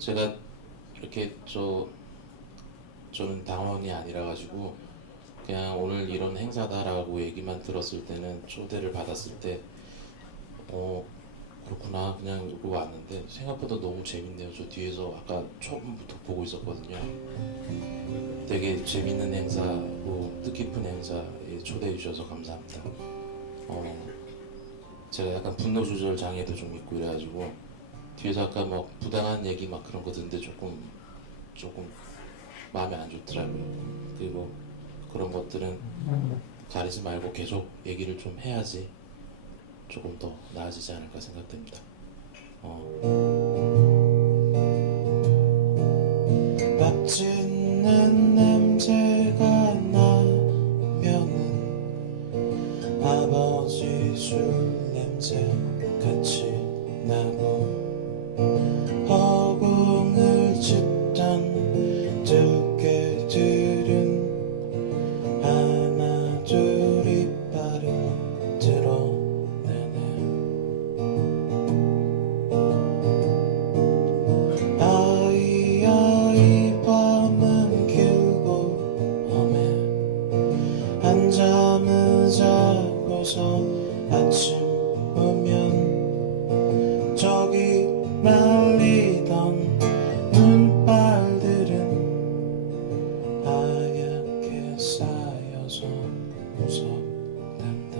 제가 이렇게 저는 당원이 아니라 가지고 그냥 오늘 이런 행사다라고 얘기만 들었을 때는 초대를 받았을 때 그렇구나 그냥 이러고 왔는데 생각보다 너무 재밌네요. 저 뒤에서 아까 처음부터 보고 있었거든요. 되게 재밌는 행사고 뜻깊은 행사에 초대해 주셔서 감사합니다. 제가 약간 분노 조절 장애도 좀 있고 이래가지고 뒤에서 아까 막 부당한 얘기 막 그런 거 듣는데 조금 마음에 안 좋더라고요. 그리고 그런 것들은 가리지 말고 계속 얘기를 좀 해야지 조금 더 나아지지 않을까 생각됩니다. 맛있는 냄새가 나면은 아버지 술 냄새 같이 나고 허공을 짙던 들개들은 하나 둘 이빨을 드러내네. 아이 밤은 길고 험해. 한잠을 자고서 아침 오면 저기 날리던 눈발들은 하얗게 쌓여서 무섭단다.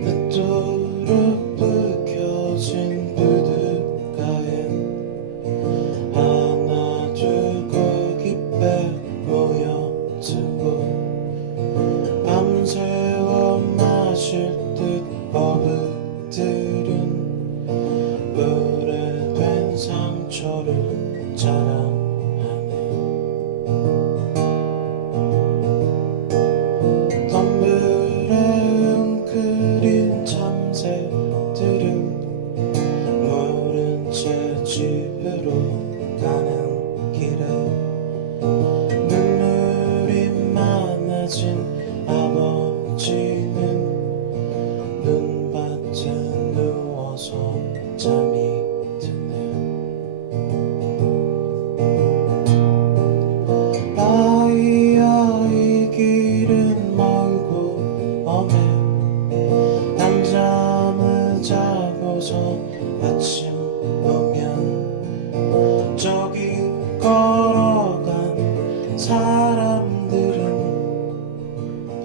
늦도록 불켜진 부둣가엔 하나 둘 고기 빼 모여들고 밤새워 마실 듯 어부들은 오래된 상처를 자랑하네. 덤불에 웅크린 참새들은 모른 채 집으로 가는 길에 눈물이 많아진 아버지는 눈밭에 누워서 잠이 드네. 아이 길은 멀고 험해. 한잠을 자고서 아침 오면 저기 걸어간 사람들은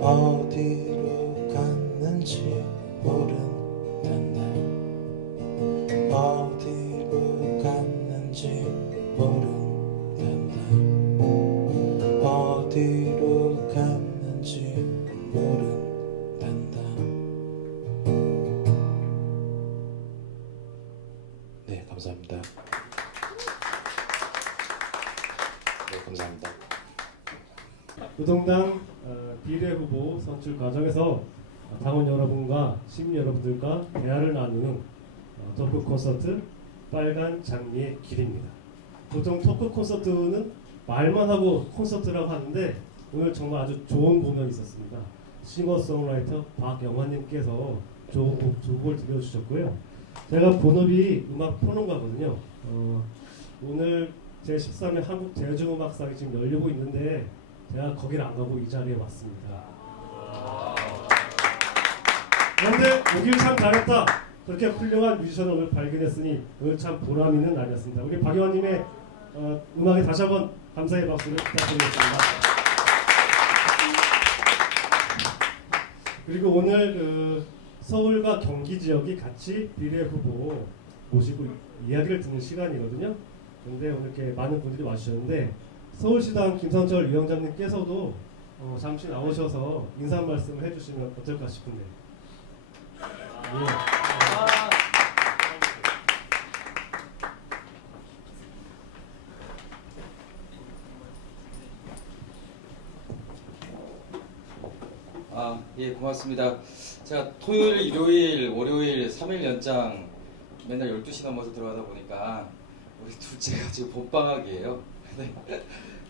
어디로 갔는지 모른단다. 어디로 갔는지 모른단다. 어디로 갔는지 모른단다. 네, 감사합니다. 네, 감사합니다. 노동당 비례후보 선출 과정에서 당원 여러분과 시민 여러분들과 대화를 나누는 토크 콘서트 빨간 장미의 길입니다. 보통 토크 콘서트는 말만 하고 콘서트라고 하는데 오늘 정말 아주 좋은 공연이 있었습니다. 싱어송라이터 박영환님께서 좋은 곡을 들려주셨고요. 제가 본업이 음악 평론가거든요. 오늘 제13회 한국 대중음악상이 지금 열리고 있는데 제가 거기를 안 가고 이 자리에 왔습니다. 그런데 오길 참 잘했다. 그렇게 훌륭한 뮤지션을 오늘 발견했으니 오늘 참 보람 있는 날이었습니다. 우리 박영환님의 음악에 다시 한번 감사의 박수를 부탁드리겠습니다. 그리고 오늘 서울과 경기 지역이 같이 비례후보 모시고 이야기를 듣는 시간이거든요. 그런데 오늘 이렇게 많은 분들이 와주셨는데 서울시당 김선철 위원장님께서도 잠시 나오셔서 인사 말씀을 해주시면 어떨까 싶은데. 예, 고맙습니다. 제가 토요일, 일요일, 월요일 3일 연장 맨날 12시 넘어서 들어가다 보니까 우리 둘째가 지금 봄방학이에요. 근데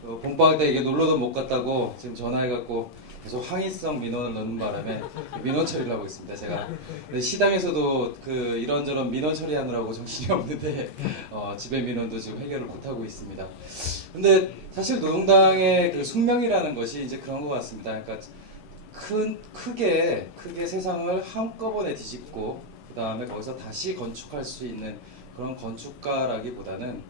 봄방학 때 이게 놀러도 못 갔다고 지금 전화해갖고 계속 항의성 민원을 넣는 바람에 민원 처리를 하고 있습니다. 제가 근데 시당에서도 그 이런저런 민원 처리하느라고 정신이 없는데 집에 민원도 지금 해결을 못하고 있습니다. 근데 사실 노동당의 그 숙명이라는 것이 이제 그런 것 같습니다. 그러니까 크게 세상을 한꺼번에 뒤집고 그 다음에 거기서 다시 건축할 수 있는 그런 건축가라기보다는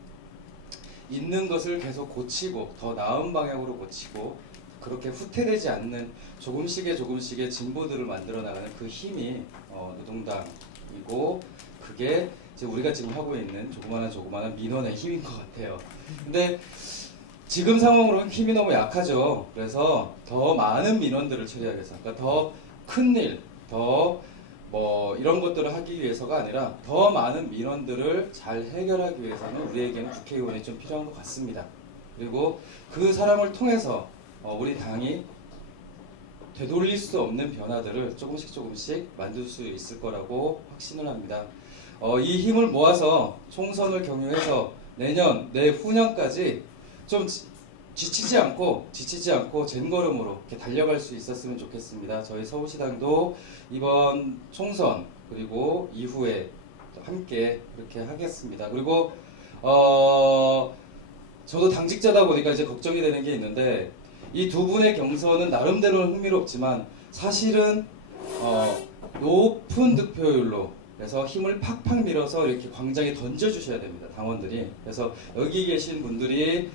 있는 것을 계속 고치고 더 나은 방향으로 고치고 그렇게 후퇴되지 않는 조금씩의 진보들을 만들어 나가는 그 힘이 노동당이고 그게 이제 우리가 지금 하고 있는 조그마한 민원의 힘인 것 같아요. 근데 지금 상황으로는 힘이 너무 약하죠. 그래서 더 많은 민원들을 처리하기 위해서, 그러니까 더 큰 일, 더 뭐 이런 것들을 하기 위해서가 아니라 더 많은 민원들을 잘 해결하기 위해서는 우리에게는 국회의원이 좀 필요한 것 같습니다. 그리고 그 사람을 통해서 우리 당이 되돌릴 수 없는 변화들을 조금씩 만들 수 있을 거라고 확신을 합니다. 이 힘을 모아서 총선을 경유해서 내후년까지 좀 지치지 않고 젠걸음으로 이렇게 달려갈 수 있었으면 좋겠습니다. 저희 서울시당도 이번 총선 그리고 이후에 함께 그렇게 하겠습니다. 그리고 저도 당직자다 보니까 이제 걱정이 되는 게 있는데 이 두 분의 경선은 나름대로는 흥미롭지만 사실은 높은 득표율로 그래서 힘을 팍팍 밀어서 이렇게 광장에 던져주셔야 됩니다. 당원들이. 그래서 여기 계신 분들이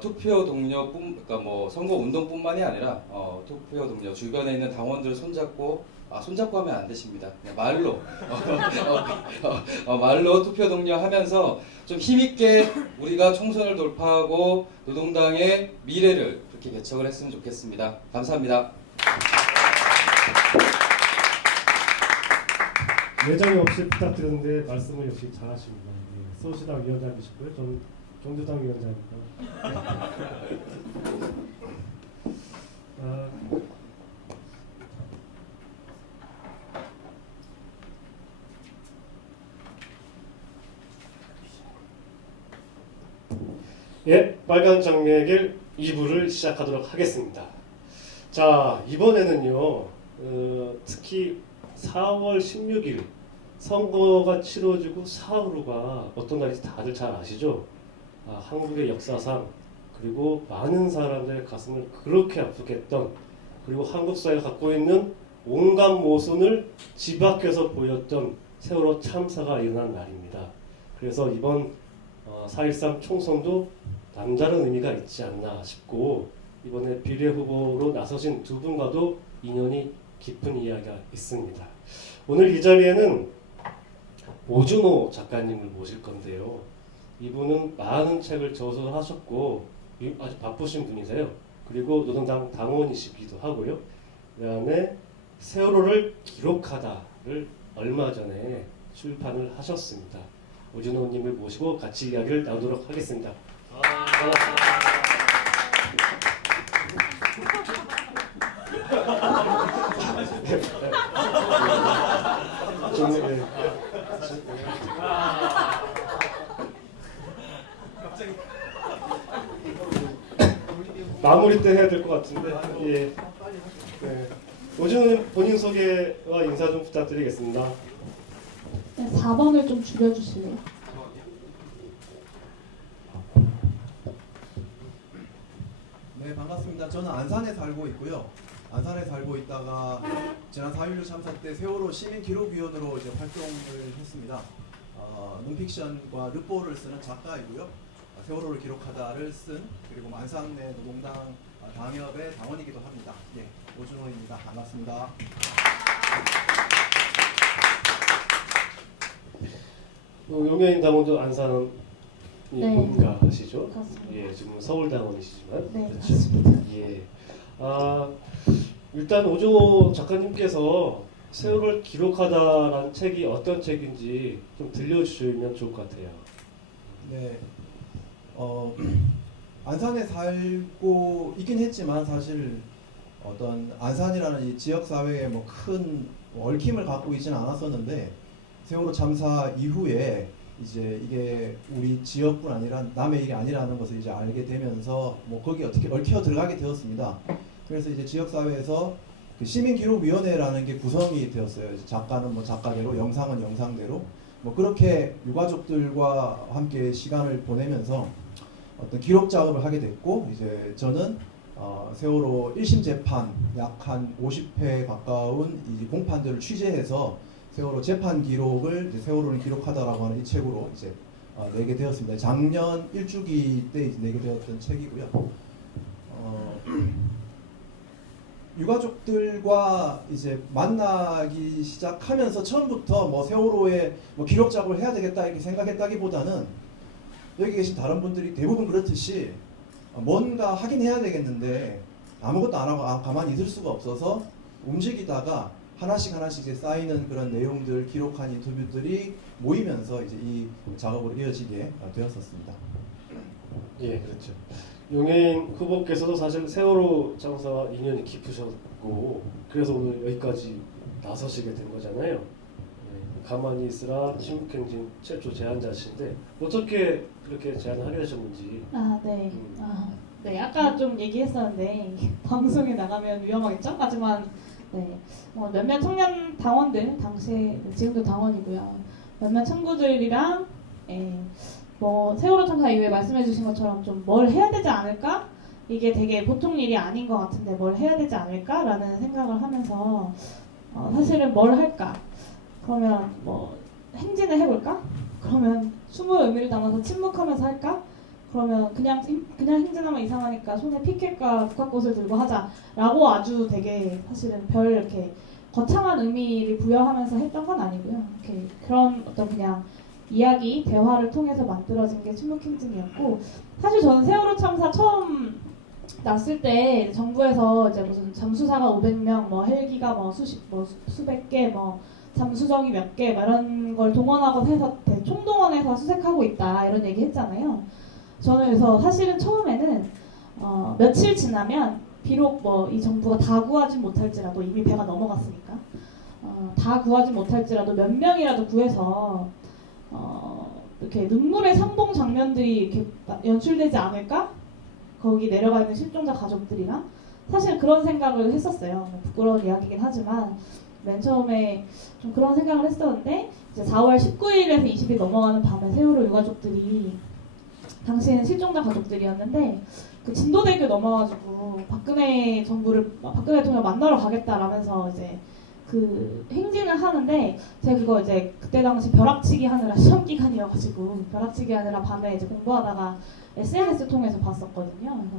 투표 그러니까 뭐 선거 운동뿐만이 아니라 투표 동료 주변에 있는 당원들 손잡고 하면 안 되십니다. 그냥 말로 말로 투표 동료하면서 좀 힘있게 우리가 총선을 돌파하고 노동당의 미래를 그렇게 개척을 했으면 좋겠습니다. 감사합니다. 예정이 없이 부탁드렸는데 말씀을 역시 잘하십니다. 예, 서울시당 위원장이시고요. 저는 경주당 위원장입니다. 예, 빨간 장미의 길 2부를 시작하도록 하겠습니다. 자, 이번에는요, 특히 4월 16일 선거가 치러지고 사후가 어떤 날인지 다들 잘 아시죠? 한국의 역사상 그리고 많은 사람들의 가슴을 그렇게 아프게 했던 그리고 한국 사회가 갖고 있는 온갖 모순을 집 밖에서 보였던 세월호 참사가 일어난 날입니다. 그래서 이번 4.13 총선도 남다른 의미가 있지 않나 싶고 이번에 비례후보로 나서신 두 분과도 인연이 깊은 이야기가 있습니다. 오늘 이 자리에는 오준호 작가님을 모실 건데요. 이분은 많은 책을 저서하셨고 아주 바쁘신 분이세요. 그리고 노동당 당원이시기도 하고요. 그다음에 세월호를 기록하다를 얼마 전에 출판을 하셨습니다. 오준호님을 모시고 같이 이야기를 나누도록 하겠습니다. 마무리 때 해야 될 것 같은데. 예. 네. 오준호님 본인 소개와 인사 좀 부탁드리겠습니다. 네, 4번을 좀 줄여주실래요? 네, 반갑습니다. 저는 안산에 살고 있고요. 안산에 살고 있다가 지난 4.16 참사 때 세월호 시민기록위원으로 이제 활동을 했습니다. 논픽션과 르포를 쓰는 작가이고요. 세월호를 기록하다를 쓴 그리고 만상내 노동당 당협의 당원이기도 합니다. 네, 오준호입니다. 반갑습니다. 용해인 당원도 안산이 네. 뭔가 하시죠? 맞습니다. 예, 지금 서울 당원이시지만. 네, 그렇죠? 맞습니다. 예. 일단 오준호 작가님께서 세월을 기록하다라는 책이 어떤 책인지 좀 들려주시면 좋을 것 같아요. 네, 안산에 살고 있긴 했지만 사실 어떤 안산이라는 이 지역 사회에 뭐 큰 얽힘을 갖고 있지는 않았었는데 세월호 참사 이후에 이제 이게 우리 지역뿐 아니라 남의 일이 아니라는 것을 이제 알게 되면서 뭐 거기 어떻게 얽혀 들어가게 되었습니다. 그래서 이제 지역 사회에서 그 시민기록위원회라는 게 구성이 되었어요. 이제 작가는 뭐 작가대로, 영상은 영상대로, 뭐 그렇게 유가족들과 함께 시간을 보내면서 어떤 기록 작업을 하게 됐고, 이제 저는 세월호 1심 재판 약 한 50회 가까운 이 공판들을 취재해서 세월호 재판 기록을 이제 세월호를 기록하다라고 하는 이 책으로 이제 내게 되었습니다. 작년 1주기 때 이제 내게 되었던 책이고요. 유가족들과 이제 만나기 시작하면서 처음부터 뭐 세월호에 뭐 기록 작업을 해야 되겠다 이렇게 생각했다기보다는 여기 계신 다른 분들이 대부분 그렇듯이 뭔가 하긴 해야 되겠는데 아무것도 안 하고 가만히 있을 수가 없어서 움직이다가 하나씩 이제 쌓이는 그런 내용들 기록한 인터뷰들이 모이면서 이제 이 작업으로 이어지게 되었었습니다. 예, 그렇죠. 용해인 후보께서도 사실 세월호 참사와 인연이 깊으셨고 그래서 오늘 여기까지 나서시게 된 거잖아요. 예, 가만히 있으라 침묵행진 최초 제안자신데 어떻게 그렇게 제안하려 하셨는지. 아, 네. 네, 아까 좀 얘기했었는데 방송에 나가면 위험하겠죠? 하지만 네, 몇몇 청년 당원들, 당시에 지금도 당원이고요. 몇몇 친구들이랑 뭐 세월호 참사 이후에 말씀해주신 것처럼 좀 뭘 해야 되지 않을까? 이게 되게 보통 일이 아닌 것 같은데 뭘 해야 되지 않을까라는 생각을 하면서 사실은 뭘 할까? 그러면 뭐 행진을 해볼까? 그러면 숨을 의미를 담아서 침묵하면서 할까? 그러면 그냥 행진하면 이상하니까 손에 피켓과 국화꽃을 들고 하자라고 아주 되게 사실은 별 이렇게 거창한 의미를 부여하면서 했던 건 아니고요. 이렇게 그런 어떤 그냥 이야기, 대화를 통해서 만들어진 게 침묵행진이었고, 사실 저는 세월호 참사 처음 났을 때 정부에서 이제 무슨 잠수사가 500명, 뭐 헬기가 뭐 수백 개, 뭐 잠수정이 몇 개, 이런 걸 동원하고 해서 총동원해서 수색하고 있다 이런 얘기 했잖아요. 저는 그래서 사실은 처음에는 며칠 지나면 비록 뭐 이 정부가 다 구하지 못할지라도 이미 배가 넘어갔으니까 다 구하지 못할지라도 몇 명이라도 구해서 이렇게 눈물의 상봉 장면들이 이렇게 연출되지 않을까? 거기 내려가 있는 실종자 가족들이랑 사실 그런 생각을 했었어요. 부끄러운 이야기긴 하지만 맨 처음에 좀 그런 생각을 했었는데 이제 4월 19일에서 20일 넘어가는 밤에 세월호 유가족들이 당시에는 실종자 가족들이었는데 그 진도대교 넘어가지고 박근혜 대통령 만나러 가겠다라면서 이제 그 행진을 하는데 제가 그거 이제 그때 당시 벼락치기 하느라 시험 기간이어가지고 벼락치기 하느라 밤에 이제 공부하다가 SNS 통해서 봤었거든요. 그래서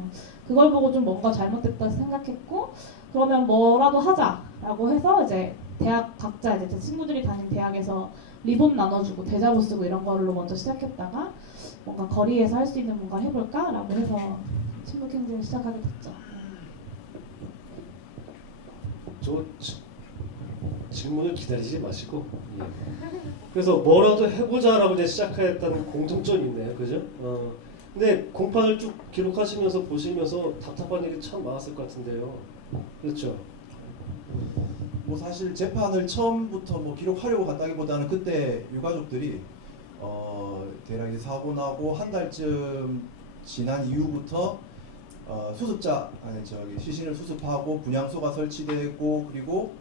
그걸 보고 좀 뭔가 잘못됐다 생각했고 그러면 뭐라도 하자라고 해서 이제 대학 각자 이제 제 친구들이 다닌 대학에서 리본 나눠주고 대자보 쓰고 이런 걸로 먼저 시작했다가 뭔가 거리에서 할 수 있는 뭔가 해볼까라고 해서 침묵행진을 시작하게 됐죠. 저 질문을 기다리지 마시고 그래서 뭐라도 해보자라고 이제 시작했다는 공통점이 있네요, 그죠? 근데 공판을 쭉 기록하시면서 보시면서 답답한 일이 참 많았을 것 같은데요, 그렇죠? 뭐 사실 재판을 처음부터 뭐 기록하려고 갔다기보다는 그때 유가족들이 대략 이제 사고 나고 한 달쯤 지난 이후부터 시신을 수습하고 분향소가 설치되고 그리고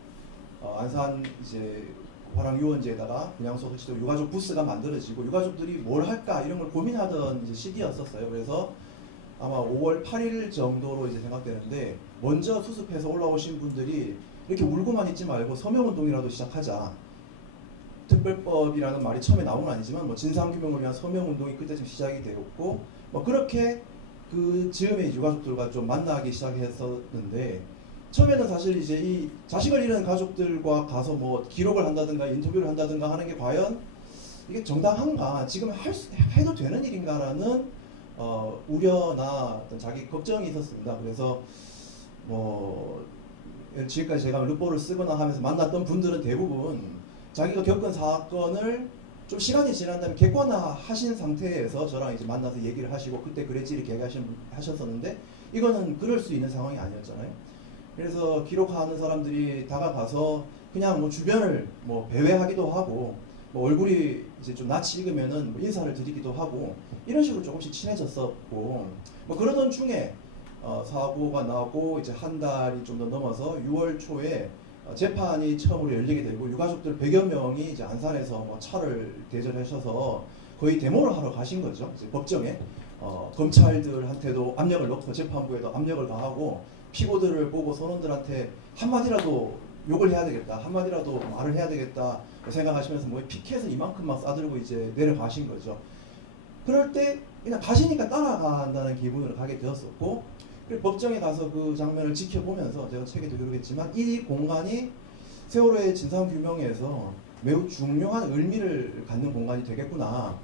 안산 이제 화랑 유원지에다가 분향소 설치되고 유가족 부스가 만들어지고 유가족들이 뭘 할까 이런 걸 고민하던 이제 시기였었어요. 그래서 아마 5월 8일 정도로 이제 생각되는데 먼저 수습해서 올라오신 분들이 이렇게 울고만 있지 말고 서명운동이라도 시작하자. 특별법이라는 말이 처음에 나온 건 아니지만 뭐 진상규명을 위한 서명운동이 그때쯤 시작이 되었고 뭐 그렇게 그 즈음에 유가족들과 좀 만나기 시작했었는데 처음에는 사실 이제 이 자식을 잃은 가족들과 가서 뭐 기록을 한다든가 인터뷰를 한다든가 하는 게 과연 이게 정당한가, 지금 해도 되는 일인가라는 우려나 어떤 자기 걱정이 있었습니다. 그래서 뭐 지금까지 제가 르포를 쓰거나 하면서 만났던 분들은 대부분 자기가 겪은 사건을 좀 시간이 지난 다음에 객관화하신 상태에서 저랑 이제 만나서 얘기를 하시고 그때 그랬지 이렇게 얘기하셨었는데 이거는 그럴 수 있는 상황이 아니었잖아요. 그래서 기록하는 사람들이 다가가서 그냥 뭐 주변을 뭐 배회하기도 하고 뭐 얼굴이 이제 좀 낯이 익으면은 뭐 인사를 드리기도 하고 이런 식으로 조금씩 친해졌었고 뭐 그러던 중에 사고가 나고 이제 한 달이 좀 더 넘어서 6월 초에 재판이 처음으로 열리게 되고 유가족들 100여 명이 이제 안산에서 뭐 차를 대절하셔서 거의 데모를 하러 가신 거죠. 이제 법정에 검찰들한테도 압력을 넣고 재판부에도 압력을 가하고 피고들을 보고 선원들한테 한마디라도 욕을 해야 되겠다, 한마디라도 말을 해야 되겠다 생각하시면서 뭐 피켓을 이만큼 막 싸들고 이제 내려가신 거죠. 그럴 때 그냥 가시니까 따라간다는 기분으로 가게 되었었고, 그리고 법정에 가서 그 장면을 지켜보면서 제가 책에도 그러겠지만 이 공간이 세월호의 진상 규명에서 매우 중요한 의미를 갖는 공간이 되겠구나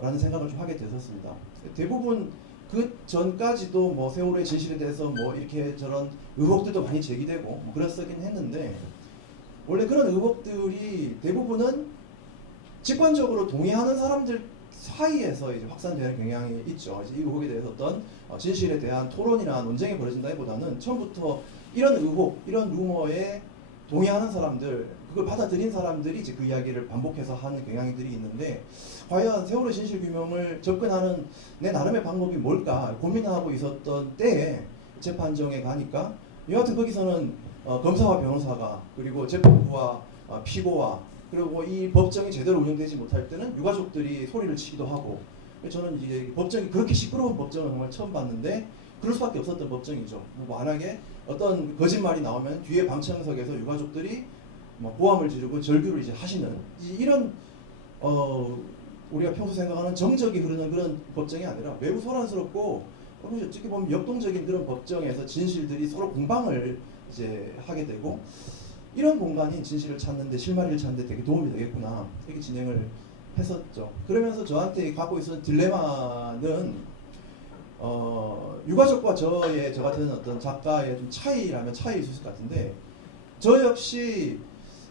라는 생각을 좀 하게 되었습니다. 대부분 그 전까지도 뭐 세월호의 진실에 대해서 뭐 이렇게 저런 의혹들도 많이 제기되고 뭐 그랬었긴 했는데, 원래 그런 의혹들이 대부분은 직관적으로 동의하는 사람들 사이에서 이제 확산되는 경향이 있죠. 이제 이 의혹에 대해서 어떤 진실에 대한 토론이나 논쟁이 벌어진다기보다는 처음부터 이런 의혹, 이런 루머에 동의하는 사람들, 그걸 받아들인 사람들이 이제 그 이야기를 반복해서 하는 경향들이 있는데, 과연 세월호 진실 규명을 접근하는 내 나름의 방법이 뭘까 고민하고 있었던 때에 재판정에 가니까 여하튼 거기서는 검사와 변호사가, 그리고 재판부와 피고와, 그리고 이 법정이 제대로 운영되지 못할 때는 유가족들이 소리를 치기도 하고, 저는 이제 법정이 그렇게 시끄러운 법정을 정말 처음 봤는데 그럴 수밖에 없었던 법정이죠. 뭐 만약에 어떤 거짓말이 나오면 뒤에 방청석에서 유가족들이 뭐 고함을 지르고 절규를 이제 하시는 이런 우리가 평소 생각하는 정적이 흐르는 그런 법정이 아니라 매우 소란스럽고 어떻게 보면 역동적인 그런 법정에서 진실들이 서로 공방을 이제 하게 되고, 이런 공간이 진실을 찾는데, 실마리를 찾는데 되게 도움이 되겠구나 이렇게 진행을 했었죠. 그러면서 저한테 갖고 있었던 딜레마는 유가족과 저 같은 어떤 작가의 좀 차이라면 차이일 수 있을 것 같은데, 저 역시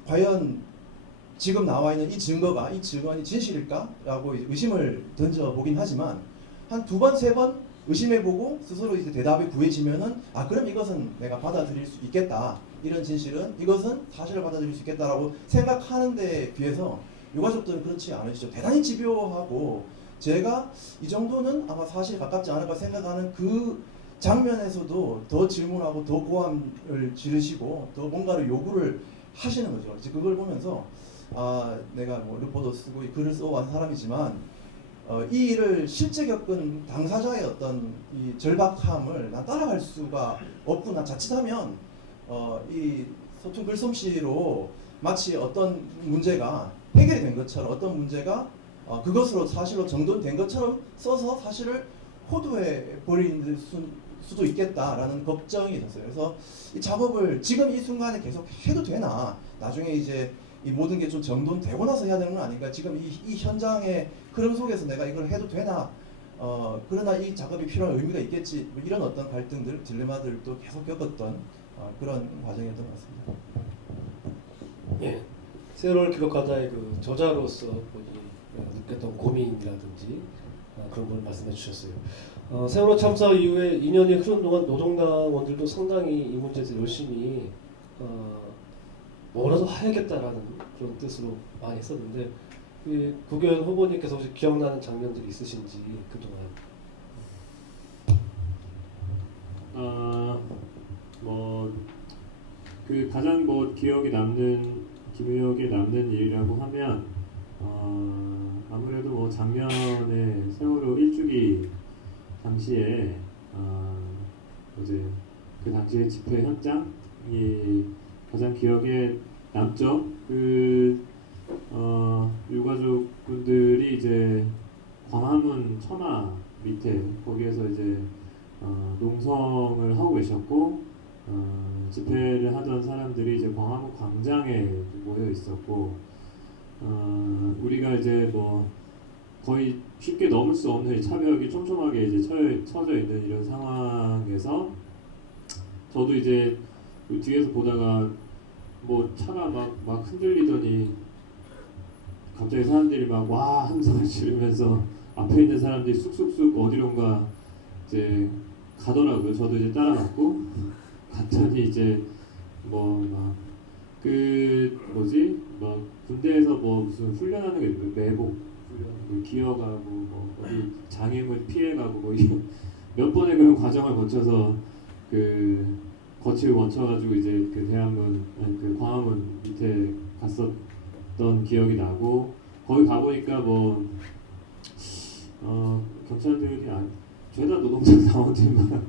과연 지금 나와 있는 이 증거가, 이 증언이 진실일까라고 의심을 던져보긴 하지만 한 2번, 3번 의심해보고 스스로 이제 대답이 구해지면은 그럼 이것은 내가 받아들일 수 있겠다, 이런 진실은 이것은 사실을 받아들일 수 있겠다라고 생각하는 데 비해서 유가족들은 그렇지 않으시죠. 대단히 집요하고 제가 이 정도는 아마 사실 가깝지 않을까 생각하는 그 장면에서도 더 질문하고 더 고함을 지르시고 더 뭔가를 요구를 하시는 거죠. 이제 그걸 보면서 내가 뭐 르포도 쓰고 글을 써온 사람이지만 이 일을 실제 겪은 당사자의 어떤 이 절박함을 난 따라갈 수가 없구나. 자칫하면 이 소통 글솜씨로 마치 어떤 문제가 해결이 된 것처럼, 어떤 문제가 그것으로 사실로 정돈된 것처럼 써서 사실을 호도해 버릴 수도 있겠다라는 걱정이 있었어요. 그래서 이 작업을 지금 이 순간에 계속 해도 되나, 나중에 이제 이 모든 게 좀 정돈되고 나서 해야 되는 건 아닌가, 지금 이 현장의 흐름 속에서 내가 이걸 해도 되나, 그러나 이 작업이 필요한 의미가 있겠지, 뭐 이런 어떤 갈등들, 딜레마들도 계속 겪었던 그런 과정이었던 것 같습니다. 예, 세월호를 기록하다의 그 저자로서 본인이 느꼈던 고민이라든지 그런 걸 말씀해 주셨어요. 세월호 참사 이후에 2년이 흐른 동안 노동당원들도 상당히 이 문제에서 열심히 뭐라도 해야겠다라는 그런 뜻으로 많이 했었는데, 국회의원 후보님께서 혹시 기억나는 장면들이 있으신지 그동안. 그 가장 기억에 남는 일이라고 하면 아무래도 작년에 세월호 1주기 당시에 이제 그 당시의 집회 현장이 가장 기억에 남죠. 유가족분들이 이제 광화문 처마 밑에 거기에서 이제 농성을 하고 계셨고, 집회를 하던 사람들이 이제 광화문 광장에 모여 있었고, 우리가 이제 거의 쉽게 넘을 수 없는 차벽이 촘촘하게 이제 쳐져 있는 이런 상황에서 저도 이제 뒤에서 보다가 차가 막 흔들리더니 갑자기 사람들이 막 와 함성을 지르면서 앞에 있는 사람들이 쑥쑥쑥 어디론가 이제 가더라고요. 저도 이제 따라갔고 갔더니 이제 뭐 막 막 군대에서 뭐 무슨 훈련하는 게 매복 훈련, 뭐 기어가고 뭐 어디 장애물 피해가고 뭐 이런 몇 번의 그런 과정을 거쳐서 거치고 거쳐가지고 이제 그 광화문 밑에 갔었던 기억이 나고, 거기 가보니까 경찰들이 죄다 노동당 당원들만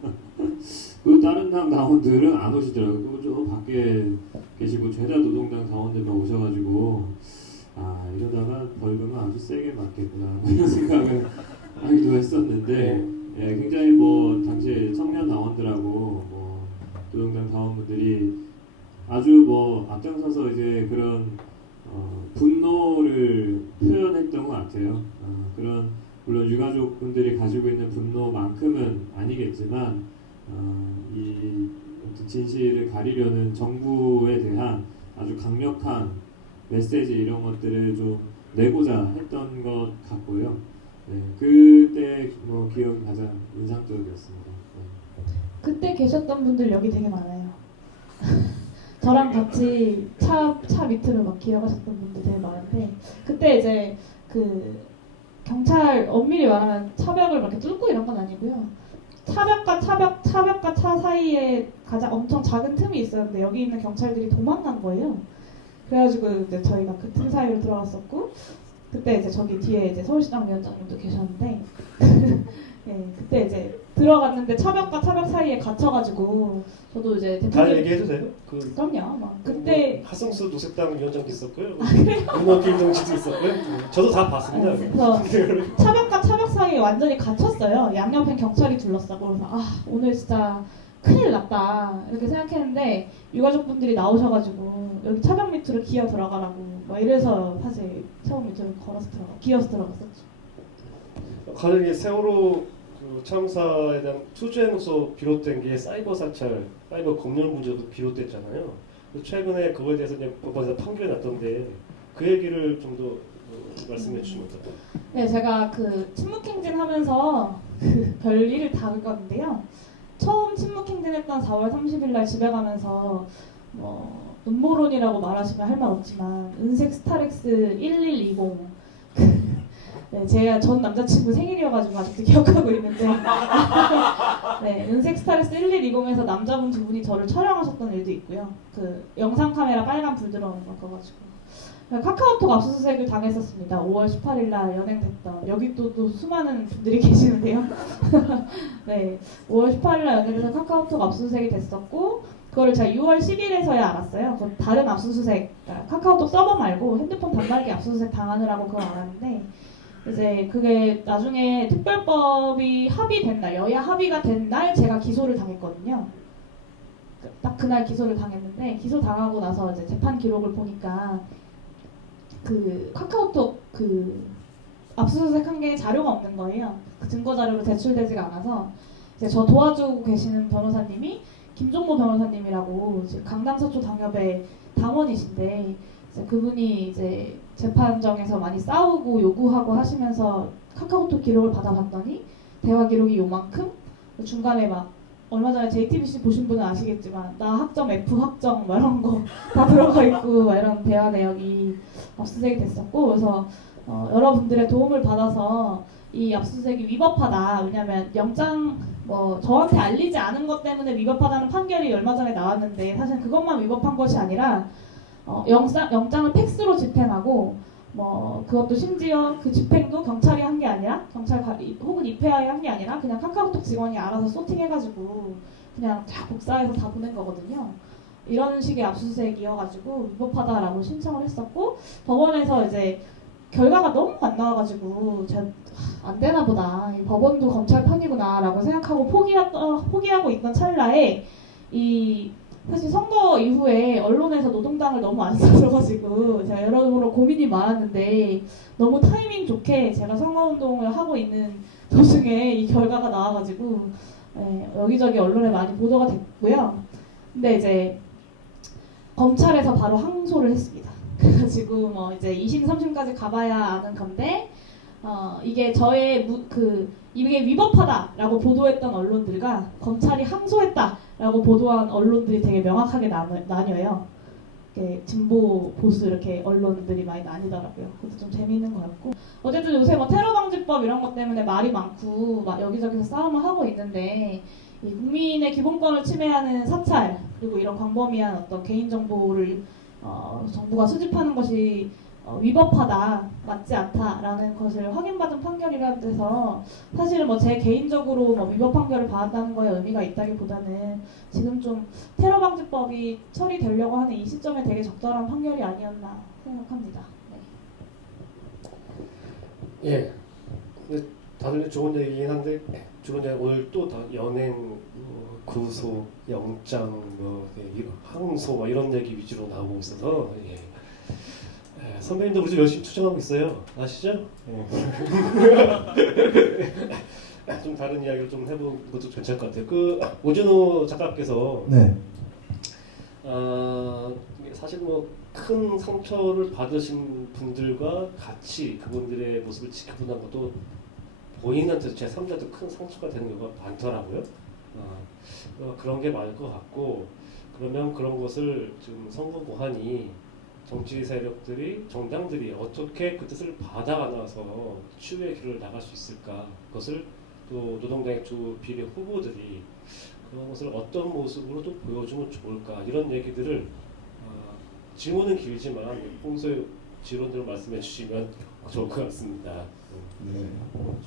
그 다른 당 당원들은 안 오시더라고요. 저 밖에 계시고 죄다 노동당 당원들만 오셔가지고 이러다가 벌금은 아주 세게 맞겠구나 뭐 이런 생각을 하기도 했었는데, 예, 굉장히 당시에 청년 당원들하고 노동당 당원분들이 아주 앞장서서 이제 그런 분노를 표현했던 것 같아요. 그런 물론 유가족분들이 가지고 있는 분노만큼은 아니겠지만 이 어떤 진실을 가리려는 정부에 대한 아주 강력한 메시지 이런 것들을 좀 내고자 했던 것 같고요. 네, 그때 기억이 가장 인상적이었습니다. 네. 그때 계셨던 분들 여기 되게 많아요. 저랑 같이 차 밑으로 막 기어가셨던 분들 되게 많은데, 그때 이제 경찰 엄밀히 말하면 차벽을 이렇게 뚫고 이런 건 아니고요. 차벽과 차 사이에 가장 엄청 작은 틈이 있었는데 여기 있는 경찰들이 도망간 거예요. 그래가지고 이제 저희가 그 틈 사이로 들어갔었고, 그때 이제 저기 뒤에 이제 서울시장 위원장님도 계셨는데 네, 그때 이제 들어갔는데 차벽과 차벽 사이에 갇혀가지고 저도 이제 다 대통령 얘기해도 돼요? 그럼요. 막 그때 하성수 노색당 위원장도 있었고요. 윤호길 정치도 있었고요. 저도 다 봤습니다. 그래서 차벽과 차벽 사이에 완전히 갇혔어요. 양옆엔 경찰이 둘러싸고. 그래서 오늘 진짜 큰일 났다 이렇게 생각했는데, 유가족분들이 나오셔가지고 여기 차벽 밑으로 기어 들어가라고 막 이래서 사실 차벽 밑으로 기어서 들어갔었죠. 가령 이게 세월호 참사에 대한 투쟁으로서 비롯된 게 사이버 사찰, 사이버 검열 문제도 비롯됐잖아요. 최근에 그거에 대해서 이제 법원에서 판결이 났던데 그 얘기를 좀 더 말씀해 주시면 어떨까요? 네, 제가 침묵행진 하면서 별일을 다 겪었는데요. 처음 침묵행진했던 4월 30일 날 집에 가면서 음모론이라고 말하시면 할 말 없지만 은색 스타렉스 1120 네, 제가 전 남자친구 생일이어가지고 아직도 기억하고 있는데 네, 은색 스타렉스 1120에서 남자분 두 분이 저를 촬영하셨던 일도 있고요. 영상 카메라 빨간 불 들어오는 거 그거가지고 카카오톡 압수수색을 당했었습니다. 5월 18일 날 연행됐던, 여기 또 수많은 분들이 계시는데요. 네, 5월 18일 날 연행돼서 카카오톡 압수수색이 됐었고, 그거를 제가 6월 10일에서야 알았어요. 다른 압수수색, 카카오톡 서버 말고 핸드폰 단말기 압수수색 당하느라고 그걸 알았는데, 이제 그게 나중에 특별법이 합의된 날, 여야 합의가 된 날 제가 기소를 당했거든요. 딱 그날 기소를 당했는데, 기소 당하고 나서 이제 재판 기록을 보니까 카카오톡 압수수색한 게 자료가 없는 거예요. 증거 자료로 제출되지가 않아서 이제 저 도와주고 계시는 변호사님이 김종모 변호사님이라고 강남서초 당협의 당원이신데, 이제 그분이 이제 재판정에서 많이 싸우고 요구하고 하시면서 카카오톡 기록을 받아봤더니 대화 기록이 요만큼, 중간에 막 얼마 전에 JTBC 보신 분은 아시겠지만 나 학점 F 학점 막 이런 거 다 들어가 있고 막 이런 대화 내역이 압수수색이 됐었고, 그래서 여러분들의 도움을 받아서 이 압수수색이 위법하다. 왜냐하면 영장 저한테 알리지 않은 것 때문에 위법하다는 판결이 얼마 전에 나왔는데, 사실 그것만 위법한 것이 아니라 영장을 팩스로 집행하고 그것도 심지어 그 집행도 경찰이 한 게 아니라 혹은 입회하에 한 게 아니라 그냥 카카오톡 직원이 알아서 소팅해가지고 그냥 다 복사해서 다 보낸 거거든요. 이런 식의 압수수색이어가지고 위법하다라고 신청을 했었고, 법원에서 이제 결과가 너무 안 나와가지고 제가 안 되나 보다, 이 법원도 검찰판이구나라고 생각하고 포기하고 있던 찰나에 사실 선거 이후에 언론에서 노동당을 너무 안 써줘가지고 제가 여러모로 고민이 많았는데, 너무 타이밍 좋게 제가 선거운동을 하고 있는 도중에 이 결과가 나와가지고 여기저기 언론에 많이 보도가 됐고요. 근데 이제 검찰에서 바로 항소를 했습니다. 그래가지고 이제 2심, 3심까지 가봐야 아는 건데, 이게 이게 위법하다라고 보도했던 언론들과 검찰이 항소했다 라고 보도한 언론들이 되게 명확하게 나뉘어요. 진보 보수 이렇게 언론들이 많이 나뉘더라고요. 그것도 좀 재미있는 거였고, 어쨌든 요새 뭐 테러 방지법 이런 것 때문에 말이 많고 막 여기저기서 싸움을 하고 있는데, 이 국민의 기본권을 침해하는 사찰 그리고 이런 광범위한 어떤 개인 정보를 정부가 수집하는 것이 위법하다, 맞지 않다라는 것을 확인받은 판결이라 돼서 사실은 뭐 제 개인적으로 뭐 위법 판결을 받았다는 거에 의미가 있다기보다는 지금 좀 테러 방지법이 처리되려고 하는 이 시점에 되게 적절한 판결이 아니었나 생각합니다. 네. 예. 근데 다들 좋은 얘기긴 한데 주로 이제 오늘 또 연행, 구속, 영장, 항소 뭐 이런 얘기 위주로 나오고 있어서 예. 선배님도 우리 좀 열심히 투쟁하고 있어요. 아시죠? 예. 좀 다른 이야기를 좀 해보는 것도 괜찮을 것 같아요. 오준호 작가께서 네. 사실 뭐 큰 상처를 받으신 분들과 같이 그분들의 모습을 지켜보는 것도 본인한테도 제3자도 큰 상처가 되는 경우가 많더라고요. 그런 게 많을 것 같고, 그러면 그런 것을 지금 선거 보안이 정치 세력들이, 정당들이 어떻게 그 뜻을 받아가나서 추후의 길을 나갈 수 있을까, 그것을 또 노동당의 두 비례 후보들이 그런 것을 어떤 모습으로 또 보여주면 좋을까, 이런 얘기들을 질문은 길지만 평소에 지론대로 말씀해 주시면 좋을 것 같습니다. 네.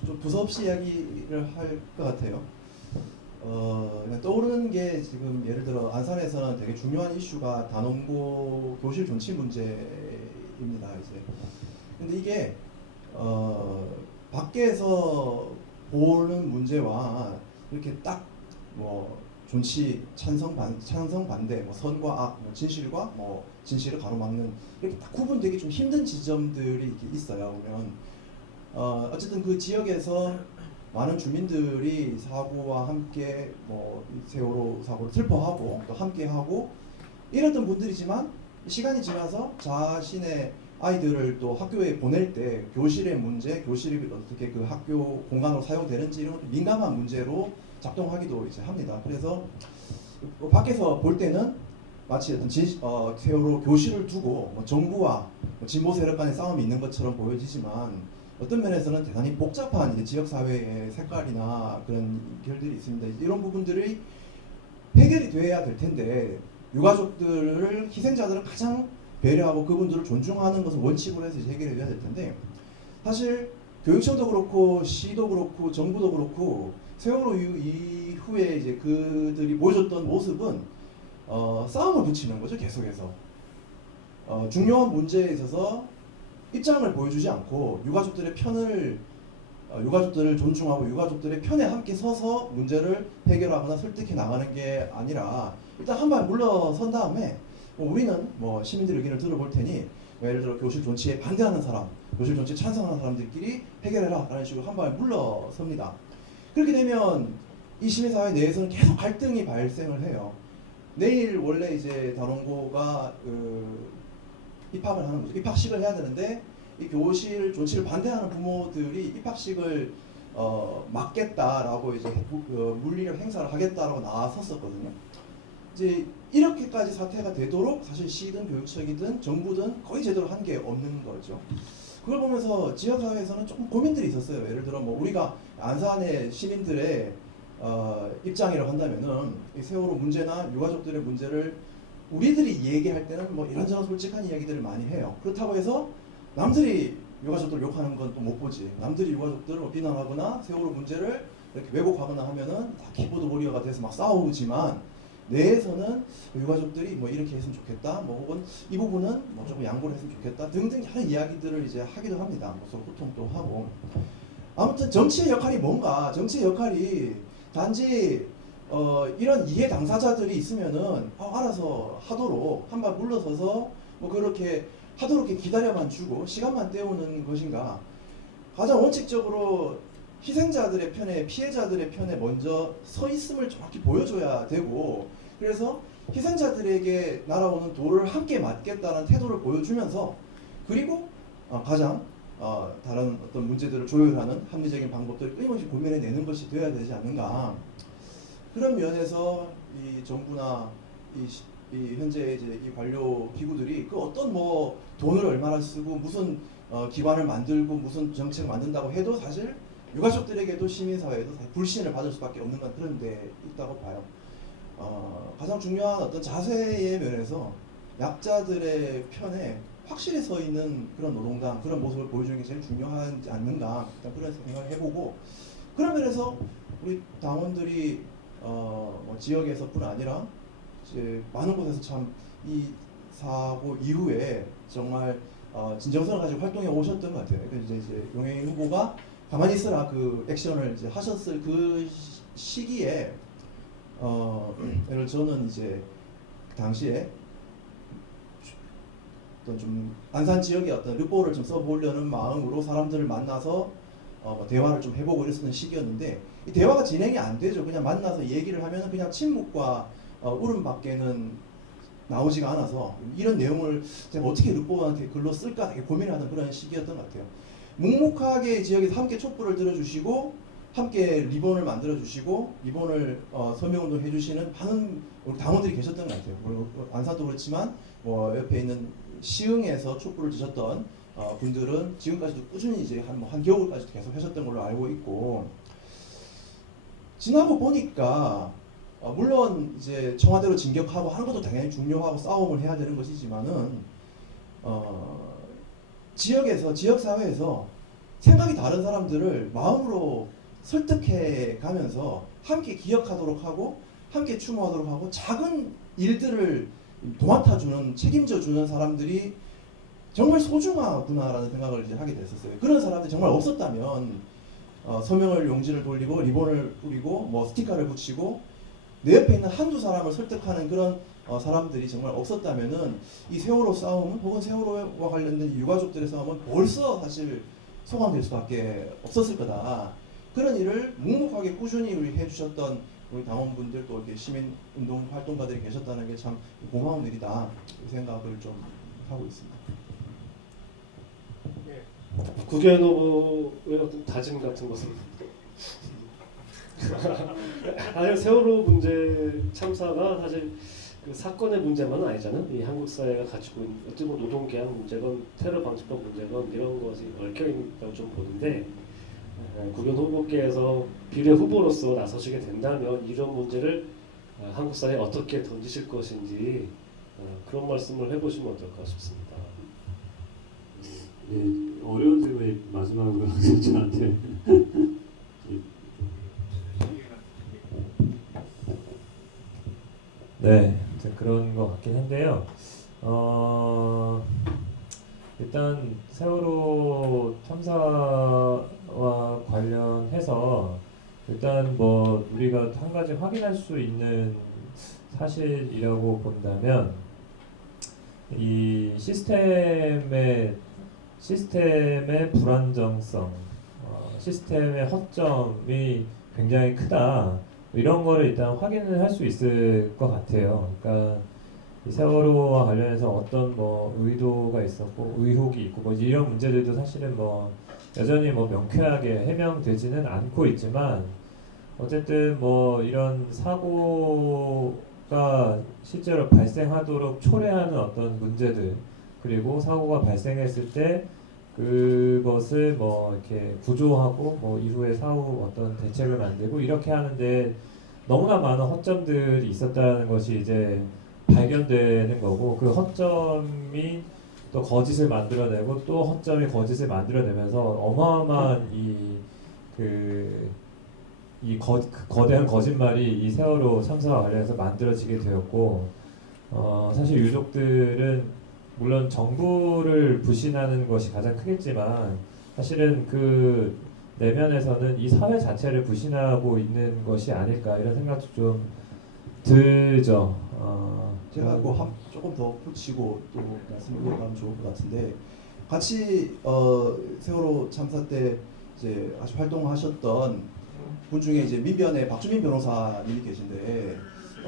좀 두서없이 이야기를 할 것 같아요. 그냥 떠오르는 게 지금 예를 들어 안산에서는 되게 중요한 이슈가 단원고 교실 존치 문제입니다. 이제. 근데 이게 밖에서 보는 문제와 이렇게 딱 뭐 존치 찬성 반대, 뭐 선과 악, 뭐 진실과 뭐 진실을 가로막는 이렇게 딱 구분되기 좀 힘든 지점들이 이렇게 있어요. 그러면 어쨌든 그 지역에서 많은 주민들이 사고와 함께 뭐 세월호 사고를 슬퍼하고 또 함께하고 이랬던 분들이지만 시간이 지나서 자신의 아이들을 또 학교에 보낼 때 교실의 문제, 교실이 어떻게 그 학교 공간으로 사용되는지 이런 민감한 문제로 작동하기도 이제 합니다. 그래서 밖에서 볼 때는 마치 어떤 세월호 교실을 두고 뭐 정부와 뭐 진보 세력 간의 싸움이 있는 것처럼 보여지지만 어떤 면에서는 대단히 복잡한 이제 지역 사회의 색깔이나 그런 결들이 있습니다. 이런 부분들이 해결이 돼야 될 텐데 유가족들을 희생자들을 가장 배려하고 그분들을 존중하는 것을 원칙으로 해서 해결이 돼야 될 텐데 사실 교육청도 그렇고 시도 그렇고 정부도 그렇고 세월호 이후에 이제 그들이 보여줬던 모습은 싸움을 붙이는 거죠. 계속해서 중요한 문제에 있어서 입장을 보여주지 않고 유가족들의 유가족들을 존중하고 유가족들의 편에 함께 서서 문제를 해결하거나 설득해 나가는 게 아니라 일단 한 발 물러선 다음에 우리는 뭐 시민들 의견을 들어볼 테니 예를 들어 교실 존치에 반대하는 사람, 교실 존치에 찬성하는 사람들끼리 해결해라 라는 식으로 한 발 물러섭니다. 그렇게 되면 이 시민사회 내에서는 계속 갈등이 발생을 해요. 내일 원래 이제 단원고가 입학을 하는 거죠. 입학식을 해야 되는데 이 교실 존치를 반대하는 부모들이 입학식을 막겠다라고 이제 물리력 행사를 하겠다라고 나섰었거든요. 이제 이렇게까지 사태가 되도록 사실 시든 교육청이든 정부든 거의 제대로 한 게 없는 거죠. 그걸 보면서 지역사회에서는 조금 고민들이 있었어요. 예를 들어 뭐 우리가 안산의 시민들의 입장이라고 한다면은 이 세월호 문제나 유가족들의 문제를 우리들이 얘기할 때는 뭐 이런저런 솔직한 이야기들을 많이 해요. 그렇다고 해서 남들이 유가족들 욕하는 건 또 못 보지. 남들이 유가족들을 비난하거나 세월호 문제를 이렇게 왜곡하거나 하면은 다 키보드 워리어가 돼서 막 싸우지만 내에서는 유가족들이 뭐 이렇게 했으면 좋겠다, 뭐 혹은 이 부분은 뭐 조금 양보를 했으면 좋겠다 등등 여러 이야기들을 이제 하기도 합니다. 뭐 서로 소통도 하고. 아무튼 정치의 역할이 뭔가, 정치의 역할이 단지 이런 이해 당사자들이 있으면은 알아서 하도록 한 발 물러서서 뭐 그렇게 하도록 기다려만 주고 시간만 때우는 것인가. 가장 원칙적으로 희생자들의 편에, 피해자들의 편에 먼저 서 있음을 정확히 보여줘야 되고, 그래서 희생자들에게 날아오는 돌을 함께 맞겠다는 태도를 보여주면서, 그리고 가장 다른 어떤 문제들을 조율하는 합리적인 방법들을 끊임없이 고민해내는 것이 되어야 되지 않는가. 그런 면에서 이 정부나 이 현재 이제 이 관료 기구들이 그 어떤 뭐 돈을 얼마나 쓰고 무슨 기관을 만들고 무슨 정책을 만든다고 해도 사실 유가족들에게도 시민사회에도 사실 불신을 받을 수밖에 없는 건 그런 데 있다고 봐요. 가장 중요한 어떤 자세의 면에서 약자들의 편에 확실히 서 있는 그런 노동당 그런 모습을 보여주는 게 제일 중요하지 않는가 일단 그런 생각을 해보고 그런 면에서 우리 당원들이 뭐 지역에서뿐 아니라 이제 많은 곳에서 참 이 사고 이후에 정말 진정성을 가지고 활동해 오셨던 것 같아요. 그래서 이제 용해인 후보가 가만히 있으라 그 액션을 이제 하셨을 그 시기에 예를 저는 이제 그 당시에 어떤 좀 안산 지역의 어떤 르포를 좀 써보려는 마음으로 사람들을 만나서 뭐 대화를 좀 해보고 이랬었던 시기였는데 이 대화가 진행이 안 되죠. 그냥 만나서 얘기를 하면은 그냥 침묵과 울음밖에는 나오지가 않아서 이런 내용을 제가 어떻게 르포한테 글로 쓸까 되게 고민하는 그런 시기였던 것 같아요. 묵묵하게 지역에서 함께 촛불을 들어주시고 함께 리본을 만들어주시고 리본을 서명운동 해주시는 많은 우리 당원들이 계셨던 것 같아요. 물론 안산도 그렇지만 뭐 옆에 있는 시흥에서 촛불을 드셨던 분들은 지금까지도 꾸준히 이제 한 겨울까지도 계속 하셨던 걸로 알고 있고 지나고 보니까 물론 이제 청와대로 진격하고 하는 것도 당연히 중요하고 싸움을 해야 되는 것이지만은 지역에서 지역사회에서 생각이 다른 사람들을 마음으로 설득해 가면서 함께 기억하도록 하고 함께 추모하도록 하고 작은 일들을 도맡아주는 책임져주는 사람들이 정말 소중하구나라는 생각을 이제 하게 됐었어요. 그런 사람들이 정말 없었다면 서명을 용지를 돌리고 리본을 뿌리고 뭐 스티커를 붙이고 내 옆에 있는 한두 사람을 설득하는 그런 사람들이 정말 없었다면은 이 세월호 싸움 혹은 세월호와 관련된 유가족들의 싸움은 벌써 사실 소감될 수밖에 없었을 거다. 그런 일을 묵묵하게 꾸준히 우리 해주셨던 우리 당원분들 또 이렇게 시민운동 활동가들이 계셨다는 게 참 고마운 일이다 이 생각을 좀 하고 있습니다. 국회의원 후보의 어떤 다짐 같은 것은 사실 세월호 문제 참사가 사실 그 사건의 문제만은 아니잖아요. 이 한국 사회가 가지고 있는 어찌 보면 노동계약 문제건 테러 방지법 문제건 이런 것이 얽혀 있다고 좀 보는데 국회의원 후보께서 비례 후보로서 나서시게 된다면 이런 문제를 한국 사회에 어떻게 던지실 것인지 그런 말씀을 해보시면 어떨까 싶습니다. 예, 어려운 질문이 마지막으로 항상 저한테 네, 그런 것 같긴 한데요. 일단 세월호 참사와 관련해서 일단 뭐 우리가 한 가지 확인할 수 있는 사실이라고 본다면 이 시스템의 불안정성, 시스템의 허점이 굉장히 크다. 이런 거를 일단 확인을 할 수 있을 것 같아요. 그러니까 이 세월호와 관련해서 어떤 뭐 의도가 있었고 의혹이 있고 뭐 이런 문제들도 사실은 뭐 여전히 뭐 명쾌하게 해명되지는 않고 있지만 어쨌든 뭐 이런 사고가 실제로 발생하도록 초래하는 어떤 문제들 그리고 사고가 발생했을 때 그것을 뭐 이렇게 구조하고 뭐 이후에 사후 어떤 대책을 만들고 이렇게 하는데 너무나 많은 허점들이 있었다는 것이 이제 발견되는 거고 그 허점이 또 거짓을 만들어내고 또 허점이 거짓을 만들어내면서 어마어마한 거대한 거짓말이 이 세월호 참사와 관련해서 만들어지게 되었고 사실 유족들은 물론 정부를 부신하는 것이 가장 크겠지만 사실은 그 내면에서는 이 사회 자체를 부신하고 있는 것이 아닐까 이런 생각도 좀 들죠. 제가 뭐 조금 더 붙이고 또 말씀을 이어가면 좋을 것 같은데 같이 세월호 참사 때 이제 아주 활동하셨던 분 중에 이제 민변의 박주민 변호사님이 계신데